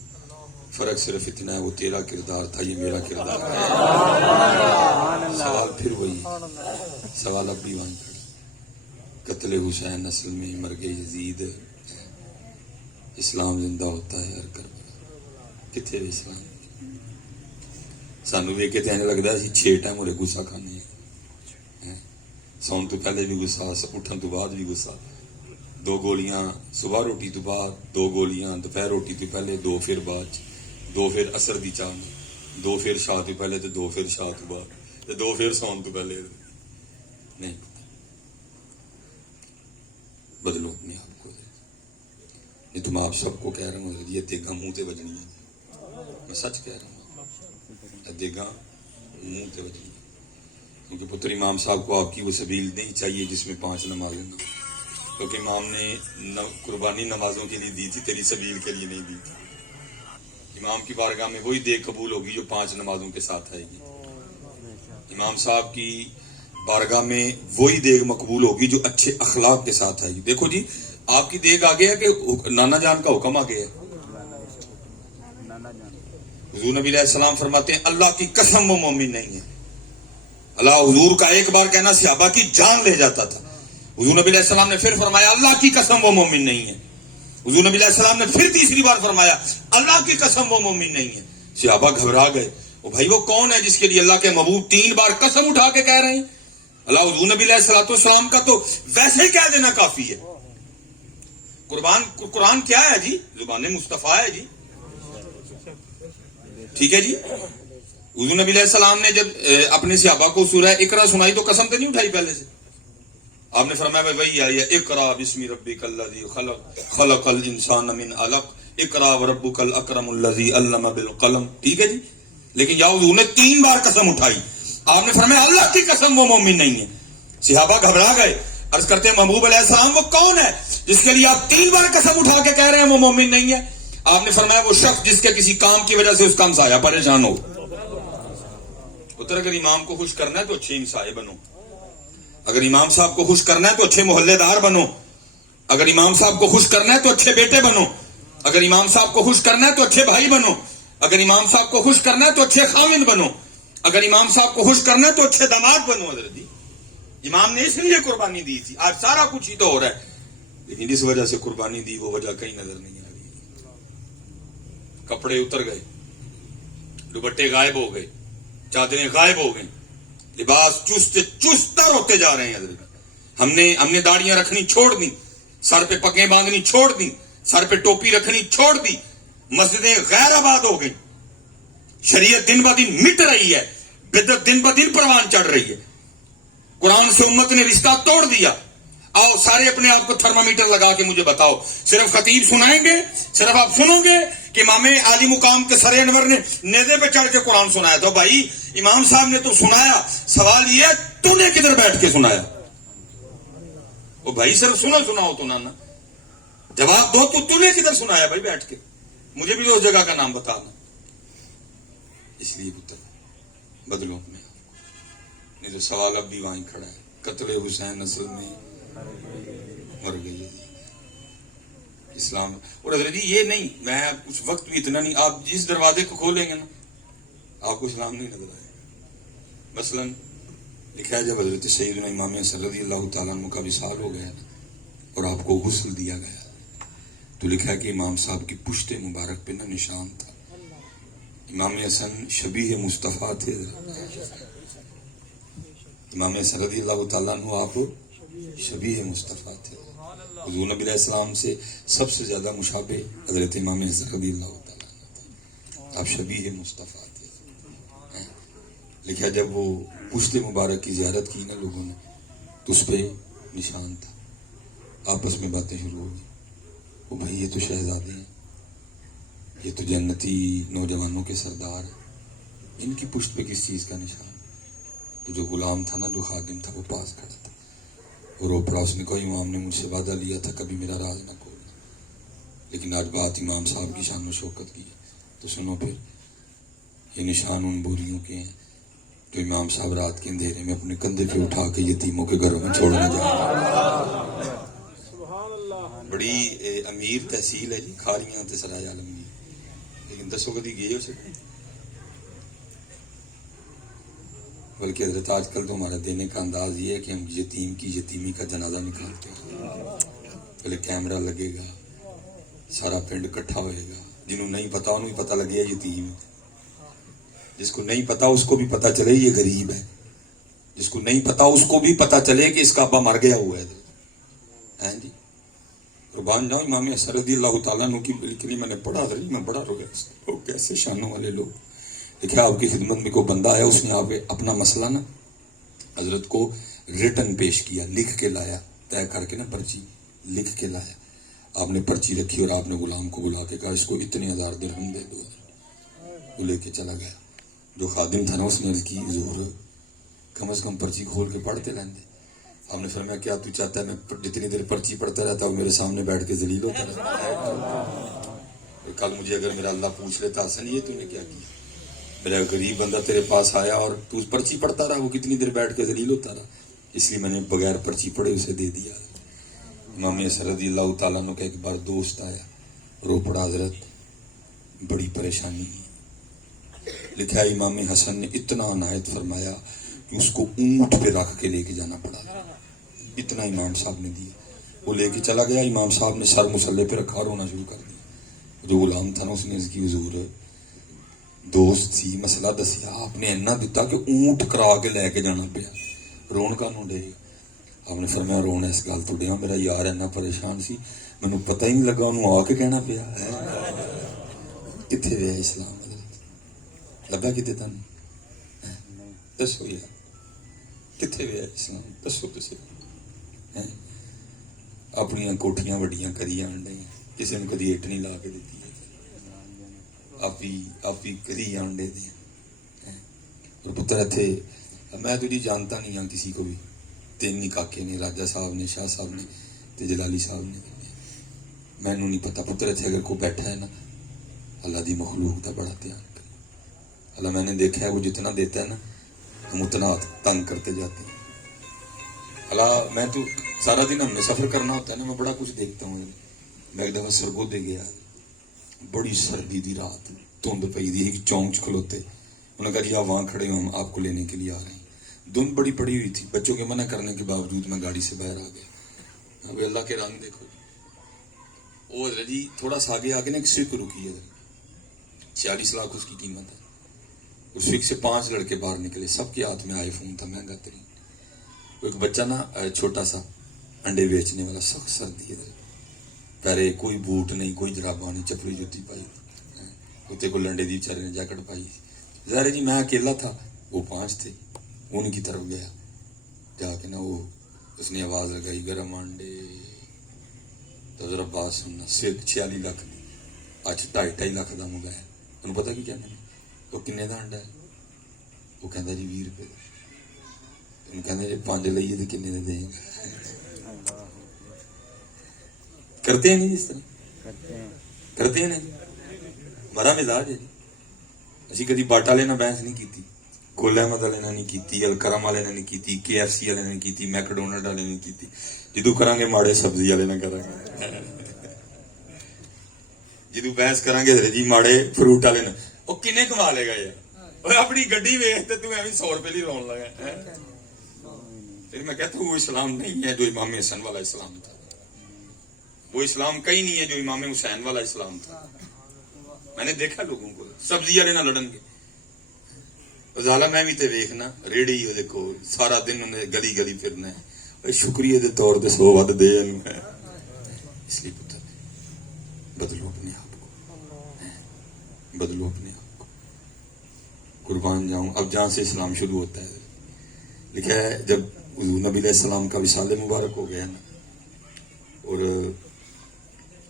فرق صرف اتنا ہے وہ تیرا کردار تھا، یہ میرا کردار ہے. سوال پھر وہی، سوال اب بھی وہیں کھڑا. قتل حسین اصل میں مرگ یزید، اسلام زندہ ہوتا ہے ہر کربلا. کتنے اسلام سانو ویکھ کے تے لگدا سی 6 ٹائم ہورے غصہ کھانے، سون تو پہلے بھی غصہ، اٹھن تو بعد بھی غصہ. 2 گولیاں صبح روٹی تو بعد، 2 گولیاں دوپہر روٹی تو پہلے، 2 پھر بعد، 2 پھر عصر دی چاہ، 2 پھر شاہ تو پہلے تے 2 پھر شاہ تو بعد تے 2 پھر سون تو پہلے. نہیں بدلو اپنے آپ کو. یہ تو میں آپ سب کو کہہ رہا ہوں یہ دیگاں منہ تے بجنی ہے. میں سچ کہہ رہا ہوں، دیگاں منہ تے بجنی ہے. کیونکہ پتر امام صاحب کو آپ کی وہ سبیل نہیں چاہیے جس میں 5 نمازیں نہ، کیونکہ امام نے قربانی نمازوں کے لیے دی تھی، تیری سبیل کے لیے نہیں دی تھی. امام کی بارگاہ میں وہی دیگ قبول ہوگی جو 5 نمازوں کے ساتھ آئے گی. امام صاحب کی بارگاہ میں وہی دیگ مقبول ہوگی جو اچھے اخلاق کے ساتھ آئے گی. دیکھو جی آپ کی دیگ آگے ہے کہ نانا جان کا حکم آگے ہے. حضور نبی علیہ السلام فرماتے ہیں اللہ کی قسم وہ مومن نہیں ہے. اللہ حضور کا ایک بار کہنا صحابہ کی جان لے جاتا تھا. حضور نبی علیہ السلام نے پھر فرمایا اللہ کی قسم وہ مومن نہیں ہے. حضور نبی علیہ السلام نے پھر تیسری بار فرمایا اللہ کی قسم وہ مومن نہیں ہے. صحابہ گھبرا گئے، وہ بھائی وہ کون ہے جس کے لیے اللہ کے محبوب 3 بار قسم اٹھا کے کہہ رہے ہیں؟ اللہ حضور نبی علیہ السلام کا تو ویسے ہی کہہ دینا کافی ہے. قرآن کیا ہے جی؟ زبان مصطفیٰ ہے جی. ٹھیک ہے جی. حضور نبی علیہ السلام نے جب اپنے صحابہ کو سورہ اقرا سنائی تو قسم تو نہیں اٹھائی پہلے سے. آپ نے فرمایا وہی آئی ہے اقرا بسم ربک الذی خلق خلق الانسان من علق اقرا وربک الاکرم الذی علم بالقلم. ٹھیک ہے جی. لیکن یا حضور نے 3 بار قسم اٹھائی. آپ نے فرمایا اللہ کی قسم وہ مومن نہیں ہے. صحابہ گھبرا گئے، عرض کرتے ہیں محبوب علیہ السلام وہ کون ہے جس کے لیے آپ 3 بار قسم اٹھا کے کہہ رہے ہیں وہ مومن نہیں ہے؟ آپ نے فرمایا وہ شخص جس کے کسی کام کی وجہ سے اس کا ہمسایہ پریشان ہو. اگر امام کو خوش کرنا ہے تو اچھے ہمسائے بنو. اگر امام صاحب کو خوش کرنا ہے تو اچھے محلے دار بنو. اگر امام صاحب کو خوش کرنا ہے تو اچھے بیٹے بنو. اگر امام صاحب کو خوش کرنا ہے تو اچھے بھائی بنو. اگر امام صاحب کو خوش کرنا ہے تو اچھے خاوند بنو. اگر امام صاحب کو خوش کرنا ہے تو اچھے داماد بنو. حضرت جی امام نے اس لیے قربانی دی تھی. آج سارا کچھ ہی تو ہو رہا ہے، لیکن جس وجہ سے قربانی دی وہ وجہ کہیں نظر نہیں آ رہی. کپڑے اتر گئے، دوپٹے غائب ہو گئے، چادریں غائب ہو گئیں، لباس چستر ہوتے جا رہے ہیں. حضرت ہم نے داڑیاں رکھنی چھوڑ دی، سر پہ پگیں باندھنی چھوڑ دی، سر پہ ٹوپی رکھنی چھوڑ دی. مسجدیں غیر آباد ہو گئی. شریعت دن بہ دن مٹ رہی ہے، بدعت دن بہ دن پروان چڑھ رہی ہے. قرآن سے امت نے رشتہ توڑ دیا. آؤ سارے اپنے آپ کو تھرمامیٹر لگا کے مجھے بتاؤ، صرف خطیب سنائیں گے، صرف آپ سنو گے کہ امام عالی مقام کے سر انور نے نیزے پہ چڑھ کے قرآن سنایا تھا؟ بھائی امام صاحب نے تو سنایا، سوال یہ تو نے کدھر بیٹھ کے سنایا؟ وہ بھائی صرف سناؤ تو نانا جواب دو، تو نے کدھر سنایا بھائی بیٹھ کے؟ مجھے بھی اس جگہ کا نام بتانا. اس لیے پتر بدلو اپنے آپ کو، نہیں تو سوال اب بھی وہیں کھڑا ہے. قتل حسین اصل میں مر گئی ہے اسلام. اور حضرت جی یہ نہیں، میں اس وقت بھی اتنا نہیں، آپ جس دروازے کو کھولیں گے نا آپ کو اسلام نہیں نظر آئے گا. مثلاً لکھا ہے جب حضرت سیدنا امام حسن رضی اللہ تعالیٰ عنہ کا وصال ہو گیا اور آپ کو غسل دیا گیا تو لکھا ہے کہ امام صاحب کی پشت مبارک پہ نا نشان تھا. امام حسن شبیہ مصطفیٰ تھے. امام حسن رضی اللہ تعالیٰ عنہ آپ شبیہ مصطفیٰ تھے. حضور نبی علیہ السلام سے سب سے زیادہ مشابہ حضرت امام حسن رضی اللہ تعالیٰ عنہ تھے. آپ شبیہ مصطفیٰ تھے. لکھا جب وہ پشت مبارک کی زیارت کی نا لوگوں نے تو اس پہ نشان تھا. آپس میں باتیں شروع ہو گئی، وہ بھائی یہ تو شہزادے ہیں، یہ تو جنتی نوجوانوں کے سردار ہیں، ان کی پشت پہ کس چیز کا نشان؟ تو جو غلام تھا نا، جو خادم تھا، وہ پاس کھڑا تھا. رو پڑا. اس نے کہا امام نے مجھ سے وعدہ لیا تھا کبھی میرا راز نہ کھولنا، لیکن آج بات امام صاحب کی شان و شوکت کی ہے. تو سنو پھر، یہ نشان ان بوریوں کے ہیں جو امام صاحب رات کے اندھیرے میں اپنے کندھے پہ اٹھا کے یتیموں کے گھروں میں چھوڑنے جا رہے ہیں. بڑی امیر تحصیل ہے جی، کھاریاں تے سرائے عالمگیر. لیکن دسو کدی گئے اسے؟ بلکہ حضرت آج کل تو ہمارا دینے کا انداز یہ ہے کہ ہم یتیم کی یتیمی کا جنازہ نکالتے ہیں. پہلے کیمرہ لگے گا، سارا پنڈ اکٹھا ہوئے گا، جنہوں نہیں پتا انہوں بھی پتا لگے یتیم ہے، جس کو نہیں پتا اس کو بھی پتا چلے یہ غریب ہے، جس کو نہیں پتا اس کو بھی پتا چلے کہ اس کا ابا مر گیا ہوا ہے جی. قربان جاؤں امام حسن رضی اللہ تعالیٰ عنہ کی بالکل میں نے پڑھا تھا، میں بڑا رو گیا. لوگ کیسے شانوں والے لوگ. دیکھیں آپ کی خدمت میں کوئی بندہ آیا، اس نے آپ اپنا مسئلہ نا حضرت کو ریٹن پیش کیا، لکھ کے لایا، طے کر کے نا پرچی لکھ کے لایا. آپ نے پرچی رکھی اور آپ نے غلام کو بلا کے کہا اس کو اتنے 1000 درہم دے دو. وہ لے کے چلا گیا. جو خادم تھا نا اس نے عرض کی حضور کم از کم پرچی کھول کے پڑھتے لیندے. آپ نے فرمایا کیا تو چاہتا ہے میں جتنی دیر پرچی پڑھتا رہتا ہوں میرے سامنے بیٹھ کے ذلیل ہوتا رہتا؟ کل مجھے اگر میرا اللہ پوچھ لیتا حسن یہ تو نے کیا کیا؟ میرا غریب بندہ تیرے پاس آیا اور تو پرچی پڑھتا رہا، وہ کتنی دیر بیٹھ کے ذلیل ہوتا رہا، اس لیے میں نے بغیر پرچی پڑھے اسے دے دیا. امام حسن رضی اللہ تعالیٰ عنہ کا ایک بار دوست آیا، رو پڑا حضرت بڑی پریشانی ہے. لکھا ہے امام حسن نے اتنا عنایت فرمایا کہ اس کو اونٹ پہ رکھ کے لے کے جانا پڑا. اتنا امام صاحب نے دیا. وہ لے کے چلا گیا، امام صاحب نے سر مسلح پہ رکھا رونا شروع کر دیا. جو غلام تھا نا اس نے اس کی حضور دوست تھی مسئلہ دسیا، آپ نے اینا دیتا کہ اونٹ کرا کے لے کے جانا پیا. رون کا نو ڈے آپ نے فرمایا رونا اس گل تو ڈیا، میرا یار اینا پریشان سی مینوں پتہ ہی نہیں لگا انہوں آ کے کہنا پیا. کتنے ویا اسلام حضرت لبا کتنے تن دسو یار کتنے ویا اسلام دسو تسی. اپنی کوٹھیاں وڈیاں کری آن ڈے، کسی نے کدی اٹ نہیں لا کے دیتی ہے، آپ ہی کری آن ڈے دے. اور پتر اتھے میں تو جی جانتا نہیں ہوں کسی کو بھی. 3 کاکے نے، راجہ صاحب نے، شاہ صاحب نے تے جلالی صاحب نے. مینوں نہیں پتا پتر اتھے اگر کوئی بیٹھا ہے نا اللہ دی مخلوق کا بڑا دھیان کرے. اللہ میں نے دیکھا ہے وہ جتنا دیتا ہے نا ہم اتنا تنگ کرتے جاتے ہیں. اللہ میں تو سارا دن ہم نے سفر کرنا ہوتا ہے نا، میں بڑا کچھ دیکھتا ہوں. میں ایک دفعہ سرگودے گیا، بڑی سردی دی رات، دھند پئی دی، ایک چونک چ کھلوتے. انہوں نے کہا جی آپ وہاں کھڑے ہو ہم آپ کو لینے کے لیے آ رہے ہیں. دھند بڑی پڑی ہوئی تھی، بچوں کے منع کرنے کے باوجود میں گاڑی سے باہر آ گیا. ابھی اللہ کے رنگ دیکھو جی. وہ حضرت جی تھوڑا سا آگے آگے نا ایک سوئک رکی ہے، 46 لاکھ اس کی قیمت ہے. اس سوئک سے 5 لڑکے باہر نکلے، سب کے ہاتھ میں آئی فون تھا مہنگا ترین. ایک بچہ نا چھوٹا سا انڈے بیچنے والا، سخت سردی ہے، پیرے کوئی بوٹ نہیں، کوئی جرابہ نہیں، چپڑی جوتی پائی، کتے کو لنڈے دی بیچارے نے جیکٹ پائی. ظاہر جی میں اکیلا تھا، وہ 5 تھے. ان کی طرف گیا، جا کے نا وہ اس نے آواز لگائی گرم انڈے. تو ذرا بات سننا، صرف 46 لاکھ دی، اچھا 2.5 لاکھ کا موبائل. انہوں پتا کی کہنا وہ کنے کا انڈا ہے؟ وہ کہتا جی 20 روپے کا. انہوں کہتے جی 5 لئیے تو کنے دے دیں گے. کرتے ہیں نہیں جس طرح کرتے ہیں. ہمارا مزاج ہے جی. اسی کدی باٹا لینا بحث نہیں کیتی، گول احمد والے نے نہیں کیتی، الکرم والے نے نہیں کیتی، KFC والے نے نہیں کیتی، میکڈونلڈ والے نے نہیں کیتی. جدو کریں گے ماڑے سبزی والے نہ کریں گے. جدو بحث کریں گے جی ماڑے فروٹ والے نے. وہ کنے کما لے گا یار، اپنی گڈی ویچ تو ایویں 100 روپے لی رون لگا. پھر میں کہتا ہوں وہ اسلام نہیں ہے جو امام حسن والا اسلام تھا. وہ اسلام کہیں نہیں ہے جو امام حسین والا اسلام تھا. میں نے دیکھا لوگوں کو سبزی والے نہ لڑن گے. ازالا میں بھی تے ویکھنا ریڑھی وہ دیکھو سارا دن انہیں گلی گلی پھرنا ہے. شکریہ دے طور تے 100 ود دے. اس لیے پتر بدلو اپنے آپ کو، بدلو اپنے آپ کو. قربان جاؤں اب جہاں سے اسلام شروع ہوتا ہے. لکھا ہے جب حضور نبی علیہ السلام کا وصال مبارک ہو گیا نا، اور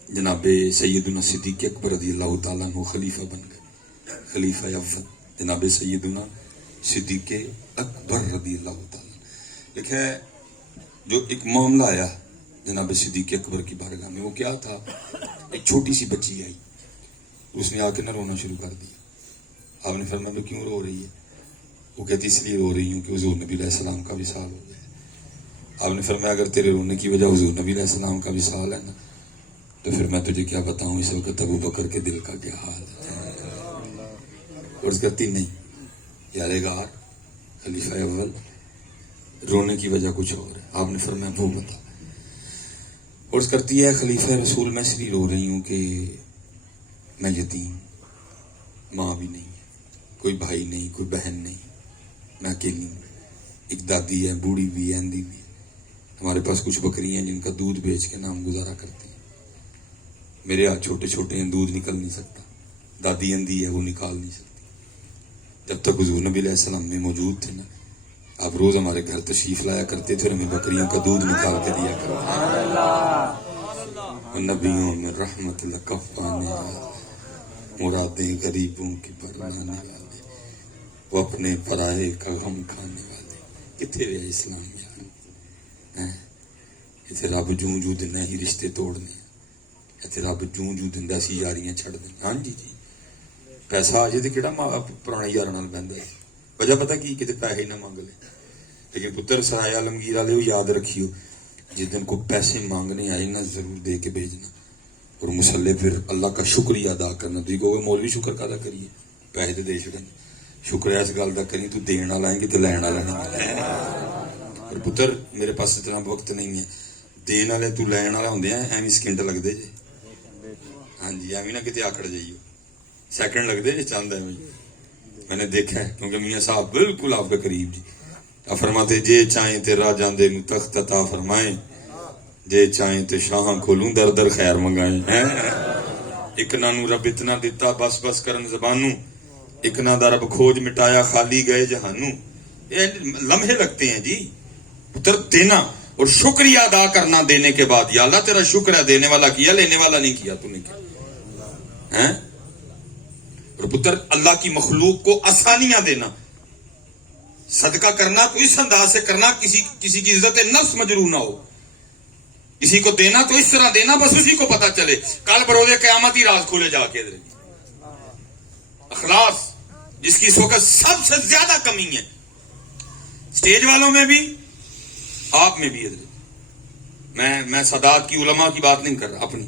جناب سیدنا صدیق اکبر رضی اللہ تعالیٰ عنہ خلیفہ بن گئے، خلیفہ اول جناب سیدنا صدیق اکبر رضی اللہ تعالیٰ. لکھا ہے جو ایک معاملہ آیا جناب صدیق اکبر کی بارگاہ میں، وہ کیا تھا، ایک چھوٹی سی بچی آئی، اس نے آ کے نہ رونا شروع کر دیا۔ آپ نے فرمایا تو کیوں رو رہی ہے؟ وہ کہتی اس لیے رو رہی ہوں کہ حضور نبی علیہ السلام کا وصال ہو گیا۔ آپ نے فرمایا اگر تیرے رونے کی وجہ حضور نبی علیہ السلام کا وصال ہے نا، تو پھر میں تجھے کیا بتاؤں اس وقت ابو بکر کے دل کا کیا حال ہے۔ اور اس کہتی نہیں یار غار خلیفہ اول، رونے کی وجہ کچھ اور ہے۔ آپ نے فرمایا وہ بتا۔ اور اس کرتی ہے خلیفہ رسول میں اس لیے رو رہی ہوں کہ میں یتیم، ماں بھی نہیں ہے، کوئی بھائی نہیں، کوئی بہن نہیں، میں اکیلی ہوں، ایک دادی ہے، بوڑھی بھی ہے، اندھی بھی ہے، ہمارے پاس کچھ بکریاں ہیں جن کا دودھ بیچ کے نام گزارا کرتے ہیں، میرے ہاتھ چھوٹے چھوٹے ہیں، دودھ نکل نہیں سکتا، دادی اندھی ہے وہ نکال نہیں سکتی۔ جب تک حضور نبی علیہ السلام میں موجود تھے نا، آپ روز ہمارے گھر تشریف لایا کرتے تھے اور ہمیں بکریوں کا دودھ نکال کے دیا کرتے، نبیوں میں رحمت لقف پانے والے، مرادیں غریبوں کی پروانے والے، وہ اپنے پرائے کا غم کھانے والے، کتنے رہے اسلام یار، اتنے رب جوں جوں دینا ہی رشتے توڑنے، اتنے رب جوں جوں دینا سی یاریاں چھڑ دینا۔ ہاں جی جی، پیسہ آ جائے تو کہڑا ماں پرانے یار نال بہندا ہے، وجہ پتہ کی کتے پیسے نہ مانگ لے، لیکن پتر سرائے عالمگیر والے یاد رکھیو جس دن کو پیسے مانگنے آئے نا ضرور دے کے بھیجنا، اور مسلے پھر اللہ کا شکریہ ادا کرنا۔ تو کہو مولوی شکر کا ادا کریے، پیسے تو دے چکن، شکر اس گل کا کری تو دین والا ہے کہ تو لین والا نہیں۔ اور پتر میرے پاس اتنا وقت نہیں ہے، دین والے تو لین والا ہوندے ہیں ایویں سکنٹ لگتے جی، ہاں جی ایویں نہ کتے آکڑ جائیو، سیکنڈ لگتے جی چاند ہے میں نے دیکھا ہے، کیونکہ میاں صاحب بالکل آپ کے قریب جی، آپ فرماتے جے چاہیں تے راجاں دے نو تخت عطا فرمائیں، جے چاہیں تے شاہاں کھولوں در در خیر منگائیں۔ ایک نہ نو رب اتنا دیتا بس بس کرن زبانوں، ایک نہ دا رب کھوج مٹایا خالی گئے جہانوں۔ یہ لمحے لگتے ہیں جی، پتر دینا اور شکریہ ادا کرنا دینے کے بعد، یا اللہ تیرا شکر ہے، دینے والا کیا لینے والا نہیں کیا تو نے کیا۔ اور پتر اللہ کی مخلوق کو آسانیاں دینا، صدقہ کرنا تو اس انداز سے کرنا کسی کی عزت نفس مجروح نہ ہو، کسی کو دینا تو اس طرح دینا بس اسی کو پتا چلے، کل بروز قیامت ہی راز کھولے جا کے۔ اخلاص جس کی اس وقت سب سے زیادہ کمی ہے، اسٹیج والوں میں بھی آپ میں بھی۔ حضرت میں سادات کی علماء کی بات نہیں کر رہا، اپنی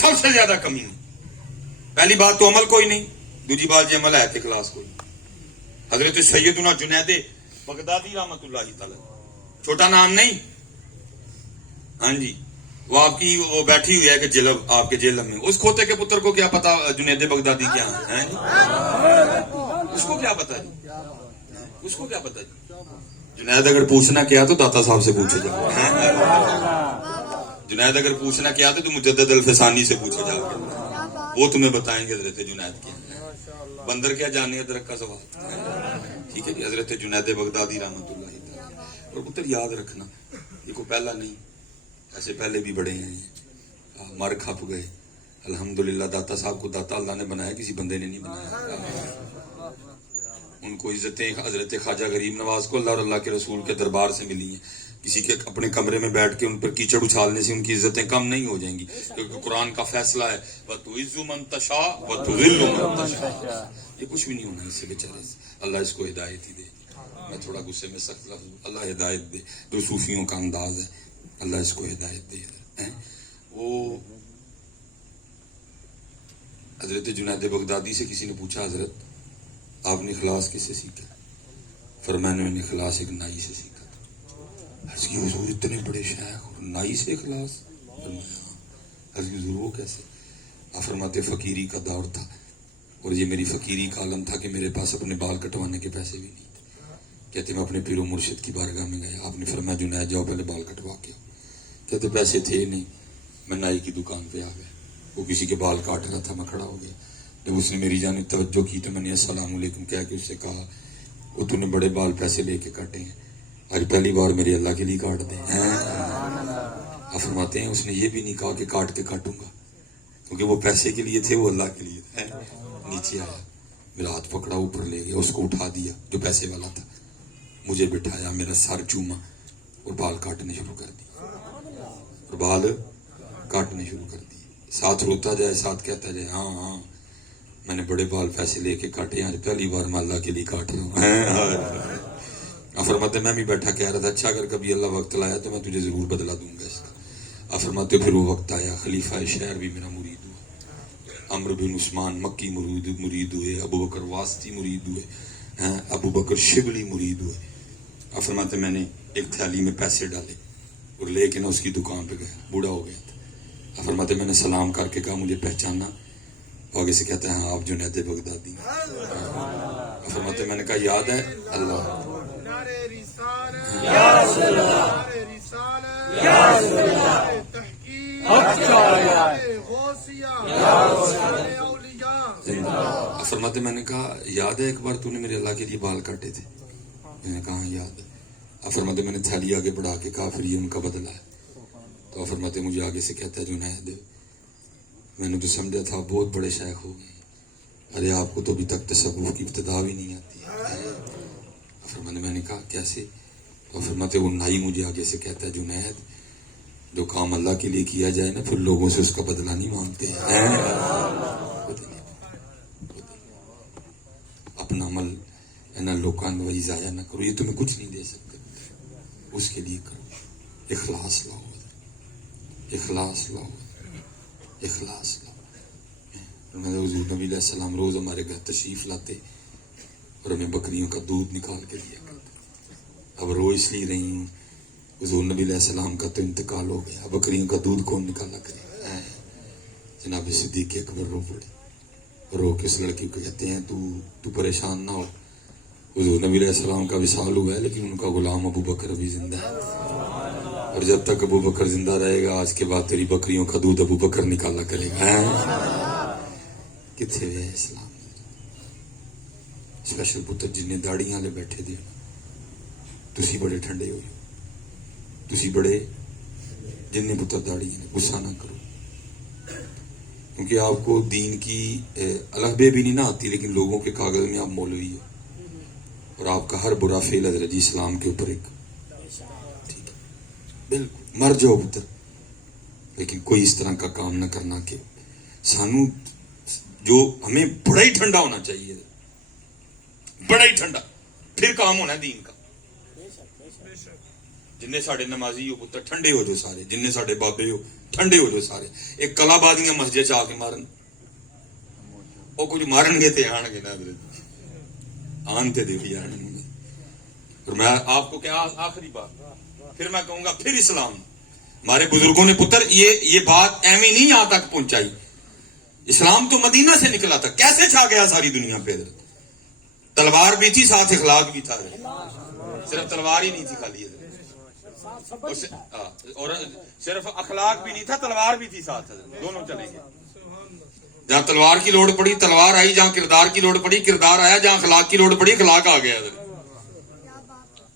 سب سے زیادہ کمی ہے۔ پہلی بات تو عمل کوئی نہیں، دوسری بات یہ عمل ہے کہ اخلاص کوئی نہیں۔ حضرت سیدنا جنید بغدادی رحمت اللہ تعالی، چھوٹا نام نہیں، ہاں جی، وہ آپ کی وہ بیٹھی ہوئی ہے کہ جلب آپ کے جیل میں، اس کھوتے کے پتر کو کیا پتا جنید بغدادی کیا ہے؟ اس کو کیا پتا جی، اس کو کیا پتا جی؟ جنید اگر پوچھنا کیا تو داتا صاحب سے پوچھے جاؤ، جنید اگر پوچھنا کیا تو مجدد الفسانی سے پوچھے جاؤ، وہ تمہیں بتائیں گے حضرت جنید کیا ہے، بندر کیا جانے ادرک کا سوال، ٹھیک ہے جی۔ حضرت جنید بغدادی رحمت اللہ تعالی، اور پتر یاد رکھنا یہ کو پہلا نہیں، ایسے پہلے بھی بڑے ہیں، مر کھپ گئے، الحمدللہ داتا صاحب کو داتا اللہ نے بنایا، کسی بندے نے نہیں بنایا، ان کو عزتیں حضرت خواجہ غریب نواز کو اللہ اور اللہ کے رسول کے دربار سے ملی ہیں، کسی کے اپنے کمرے میں بیٹھ کے ان پر کیچڑ اچھالنے سے ان کی عزتیں کم نہیں ہو جائیں گی، کیونکہ قرآن کا فیصلہ ہے وَتُعِزُّ مَن تَشَاءُ وَتُذِلُّ مَن تَشَاءُ، یہ کچھ بھی نہیں ہونا اس سے بیچارے سے، اللہ اس کو ہدایت ہی دے۔ میں تھوڑا غصے میں سخت لفظ، اللہ ہدایت دے، جو صوفیوں کا انداز ہے، اللہ اس کو ہدایت دے۔ وہ حضرت جنید بغدادی سے کسی نے پوچھا حضرت آپ نے اخلاص کس سے سیکھا؟ فرمایا میں نے اخلاص ایک نائی سے سیکھا۔ حضرت حضور اتنے بڑے شیخ اور نائی سے اخلاص؟ حضرت حضور وہ کیسے؟ آپ فرماتے فقیری کا دور تھا اور یہ میری فقیری کا عالم تھا کہ میرے پاس اپنے بال کٹوانے کے پیسے بھی نہیں تھے۔ کہتے میں اپنے پیر و مرشد کی بارگاہ میں گیا، آپ نے فرمایا جنید جاؤ پہلے بال کٹوا کے۔ کہتے پیسے تھے نہیں، میں نائی کی دکان پہ آ گیا، وہ کسی کے بال کاٹ رہا تھا، میں کھڑا ہو گیا، جب اس نے میری جانب توجہ کی تو میں نے السلام علیکم کہہ کے اس سے کہا وہ تو نے بڑے بال پیسے لے کے کاٹے ہیں، آج پہلی بار میرے اللہ کے لیے کاٹ دیں۔ آپ فرماتے ہیں اس نے یہ بھی نہیں کہا کہ کاٹ کے کاٹوں گا، کیونکہ وہ پیسے کے لیے تھے، وہ اللہ کے لیے تھے۔ نیچے آیا، میرا ہاتھ پکڑا، اوپر لے گیا، اس کو اٹھا دیا جو پیسے والا تھا، مجھے بٹھایا، میرا سر چوما، اور بال کاٹنے شروع کر دیے، اور بال کاٹنے شروع کر دیے. ساتھ روتا جائے، ساتھ کہتا جائے ہاں ہاں میں نے بڑے بال پیسے لے کے کاٹے، آج پہلی بار میں اللہ کے لیے کاٹ رہا ہوں. فرماتے میں بھی بیٹھا کہہ رہا تھا اچھا اگر کبھی اللہ وقت لایا تو میں تجھے ضرور بدلا دوں گا اس کا. فرماتے پھر وہ وقت آیا، خلیفہ شہر بھی میرا مرید ہوا، عمرو بن عثمان مکی مرید ہوئے، ابو بکر واسطی مرید ہوئے، ابو بکر شبلی مرید ہوئے. فرماتے میں نے ایک تھیلی میں پیسے ڈالے اور لے کے نا اس کی دکان پہ گیا، بوڑھا ہو گیا تھا. فرماتے میں نے سلام کر کے کہا مجھے پہچانا؟ آگے سے کہتا ہے آپ جنید بغدادی. فرماتے میں نے کہا یاد ہے اللہ. فرماتے میں نے کہا یاد ہے ایک بار تو نے میرے اللہ کے لیے بال کاٹے تھے؟ میں نے کہا یاد ہے. فرماتے میں نے تھیلی آگے بڑھا کے کہا پھر یہ ان کا بدلہ ہے. تو فرماتے مجھے آگے سے کہتا ہے جنید میں نے تو سمجھا تھا بہت بڑے شیخ ہو گئے، ارے آپ کو تو ابھی تک تصوف کی ابتدا بھی نہیں آتی ہے. فرماتے میں نے کہا کیسے؟ اور فرماتے وہ نائی مجھے آگے سے کہتا ہے جنید جو کام اللہ کے لیے کیا جائے نا پھر لوگوں سے اس کا بدلہ نہیں مانگتے ہیں. اپنا عمل نا لوکاں وہی ضائع نہ کرو، یہ تمہیں کچھ نہیں دے سکتے، اس کے لیے کرو. اخلاص لاؤ، اخلاص لاؤ، اخلاص لاؤ. حضور نبی علیہ السلام روز ہمارے گھر تشریف لاتے اور ہمیں بکریوں کا دودھ نکال کے دیا کرتے. اب رو اس لیے رہی ہوں حضور نبی علیہ السلام کا تو انتقال ہو گیا، بکریوں کا دودھ کون نکالا کرے؟ جناب صدیق اکبر رو پڑے، رو کے اس لڑکی کو کہتے ہیں تو پریشان نہ ہو، حضور نبی علیہ السلام کا وصال ہوا ہے لیکن ان کا غلام ابو بکر ابھی زندہ ہے، اور جب تک ابو بکر زندہ رہے گا آج کے بعد تیری بکریوں کا دودھ ابو بکر نکالا کرے گا. کتنے ہوئے اسلام اسپیشل پتر جن داڑیاں لے بیٹھے دے تسی بڑے ٹھنڈے ہوئے، تسی بڑے جن پتر داڑی نے غصہ نہ کرو، کیونکہ آپ کو دین کی الہبے بھی نہیں نہ آتی لیکن لوگوں کے کاغذ میں آپ مولوی ہو اور آپ کا ہر برا فعل حضرت جی اسلام کے اوپر ایک ٹھیک ہے بالکل مر جاؤ پتر، لیکن کوئی اس طرح کا کام نہ کرنا کہ سانو جو ہمیں بڑا ہی ٹھنڈا ہونا چاہیے، بڑا ہی ٹھنڈا پھر کام ہونا دین کا. جن ساڈے نمازی ہو پتر ٹھنڈے ہو جو سارے، جن ساڈے بابے ہو ٹھنڈے ہو جو سارے. ایک کلا بادیاں مسجد چ آ کے مارن وہ کچھ مارن گے تے آن گے نا آن تے دیکھی آن گے. اور میں آپ کو کیا آخری بات پھر میں کہوں گا پھر اسلام ہمارے بزرگوں نے پتر یہ بات ایویں نہیں یہاں تک پہنچائی. اسلام تو مدینہ سے نکلا تھا، کیسے چھا گیا ساری دنیا پہ؟ تلوار بھی تھی ساتھ اخلاق بھی تھا، صرف تلوار ہی نہیں تھی خالی، اور صرف اخلاق بھی نہیں تھا تلوار بھی تھی ساتھ، دونوں چلیں گے. جہاں تلوار کی لوڑ پڑی تلوار آئی، جہاں کردار کی لوڑ پڑی کردار آیا، جہاں اخلاق کی لوڑ پڑی اخلاق آ گیا.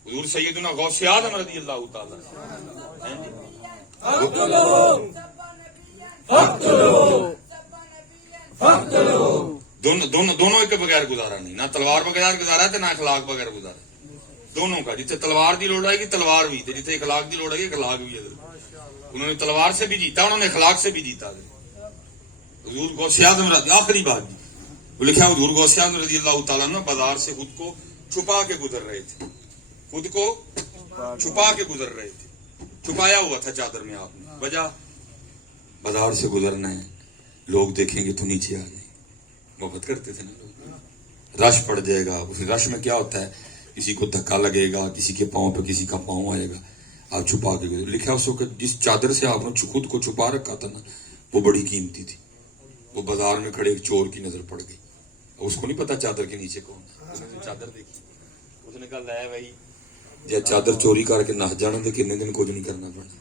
حضور سیدنا غوث اعظم رضی اللہ تعالی دونوں ایک بغیر گزارا نہیں، نہ تلوار بغیر گزارا نہ اخلاق بغیر گزارا، دونوں کا. جتنے تلوار دی لوڑ آئے گی تلوار بھی، جتنے اخلاق دی لوڑ آئے گی اخلاق بھی. انہوں نے تلوار سے بھی جیتا، انہوں نے اخلاق سے بھی جیتا. حضور غوث اعظم رضی آخری بات بھی وہ لکھا، حضور غوث اعظم رضی اللہ تعالیٰ نے بازار سے خود کو چھپا کے گزر رہے تھے، خود کو چھپا کے گزر رہے تھے، چھپایا ہوا تھا چادر میں آپ نے. وجہ بازار سے گزرنا ہے، لوگ دیکھیں گے تو نیچے آ جائیں. محبت کرتے تھے نا لوگ، رش پڑ جائے گا. اس رش میں کیا ہوتا ہے کسی کو دھکا لگے گا، کسی کے پاؤں پہ کسی کا پاؤں آئے گا، آپ چھپا کے گزر. لکھا اس وقت جس چادر سے آپ نے خود کو چھپا رکھا تھا نا وہ بڑی قیمتی تھی. وہ بازار میں کھڑے ایک چور کی نظر پڑ گئی، اس کو نہیں پتا چادر کے نیچے کون ہے. اس نے چادر دیکھی، اس نے کہا لے بھائی جی چادر چوری کر کے نہ جانا تو کتنے دن کچھ نہیں کرنا پڑنا،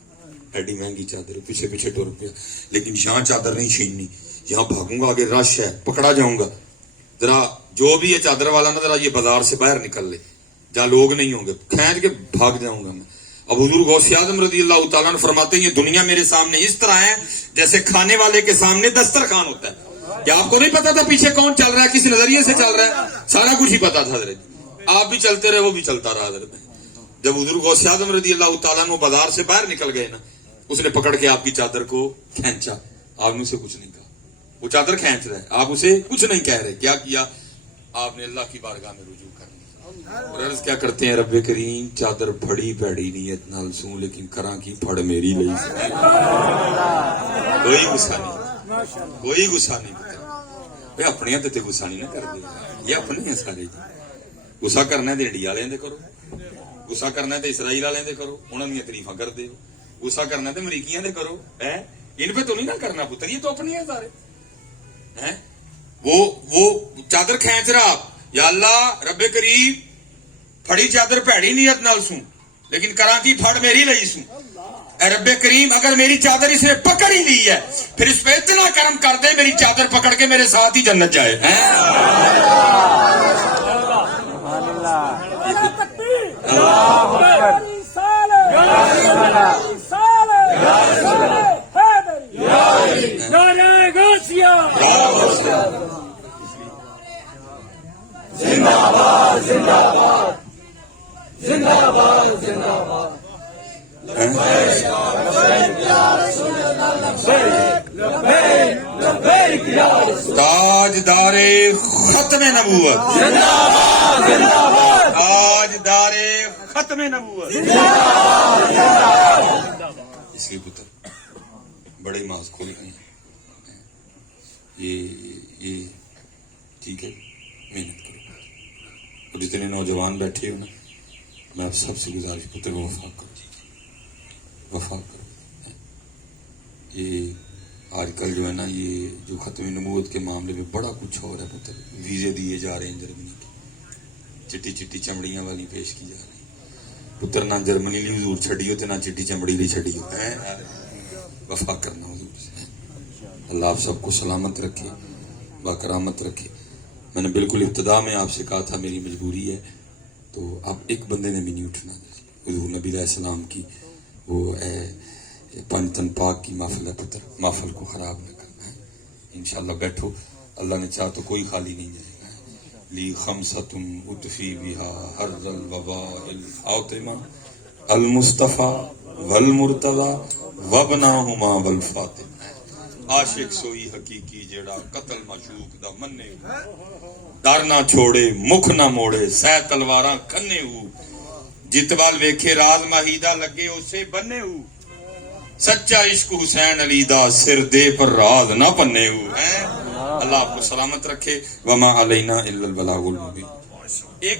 ایڈی مہنگی چادر. پیچھے پیچھے ٹر پیا، لیکن یہاں چادر نہیں چھیننی، یہاں بھاگوں گا، آگے رش ہے پکڑا جاؤں گا. ذرا جو بھی یہ چادر والا نا ذرا یہ بازار سے باہر نکل لے جہاں لوگ نہیں ہوں گے، کھینچ کے بھاگ جاؤں گا میں. اب حضور غوث اعظم رضی اللہ تعالیٰ نے فرماتے ہیں یہ دنیا میرے سامنے اس طرح ہے جیسے کھانے والے کے سامنے دسترخوان ہوتا ہے. کیا آپ کو نہیں پتا تھا پیچھے کون چل رہا ہے، کس نظریے سے چل رہا ہے؟ سارا کچھ ہی پتا تھا حضرت. آپ بھی چلتے رہے، وہ بھی چلتا رہا حضرت. جب حضور غوث اعظم رضی اللہ تعالیٰ عنہ بازار سے باہر نکل گئے نا، اس نے پکڑ کے آپ کی چادر کو کھینچا، آپ نے اسے کچھ نہیں کہا، وہ چادر کھینچ رہا ہے، آپ اسے کچھ نہیں کہہ رہے، کیا کیا؟ آپ نے اللہ کی بارگاہ میں رجوع کر لیا اور عرض کیا کرتے ہیں، رب کریم چادر پھڑی پیڑی نیت نال سوں لیکن کراں کی پھڑ میری لئی سی۔ کوئی غصہ نہیں، کوئی غصہ نہیں، بھائی اپنے تے غصہ نہیں نہ کر دے، یہ اپنے ہیں سارے جی۔ غصہ کرنا ہے تے انڈیا والے دے کرو، غصہ کرنا ہے تے اسرائیل والے دے کرو، انہاں دی تعریفاں کر دے، غصہ کرنا ہے تے امریکیاں دے کرو، ہے ان پہ تو نہیں نہ کرنا پتر، یہ تو اپنے ہیں سارے ہیں۔ وہ چادر کھینچ رہا، یا اللہ رب کریم پھڑی چادر پیڑی نیت نال سوں لیکن کراں کی پھڑ میری لئی سوں۔ اے رب کریم اگر میری چادر اس نے پکڑ ہی لی ہے پھر اس پہ اتنا کرم کر دے میری چادر پکڑ کے میرے ساتھ ہی جنت جائے۔ تاجدار ختم نبوت، تاجدار ختم نبوت، اس کے پتر بڑے ماس کھول گئے، یہ ٹھیک ہے، محنت کرو، اور جتنے نوجوان بیٹھے ہو نا، میں آپ سب سے گزارش پتر کو وفا کرو، وفا کرو۔ یہ آج کل جو ہے نا، یہ جو ختم نبوت کے معاملے میں بڑا کچھ ہو رہا ہے پتر، ویزے دیے جا رہے ہیں جرمنی کے، چٹی چٹی چمڑیاں والی پیش کی جا رہی پتر، نہ جرمنی لی حضور چھڑی ہو تے نہ چٹی چمڑی لی چھڑی ہو، وفا کرنا حضور سے۔ اللہ آپ سب کو سلامت رکھے، باکرامت رکھے۔ میں نے بالکل ابتدا میں آپ سے کہا تھا میری مجبوری ہے، تو آپ ایک بندے نے بھی نہیں اٹھنا، حضور نبی علیہ السلام کی وہ پنجتن پاک کی محفل ہے پتر، محفل کو خراب نہ کرنا ہے۔ انشاءاللہ بیٹھو، اللہ نے چاہ تو کوئی خالی نہیں جائے گا۔ لی خمسۃ اطفی بہا حر الوباء الفاطمہ المصطفیٰ والمرتضی وابناہما والفاطمہ۔ عاشق سوئی حقیقی جیڑا قتل معشوق دا مننے ہو، در نہ چھوڑے مکھ نہ موڑے سہ تلواراں کھنے ہو، جتوال ویکھے راز ماہیدہ لگے اسے بنے ہو، سچا عشق حسین علی دا سر دے پر راز نہ پنے ہو۔ اللہ آپ کو سلامت رکھے، وما علینا الا البلاغ المبین۔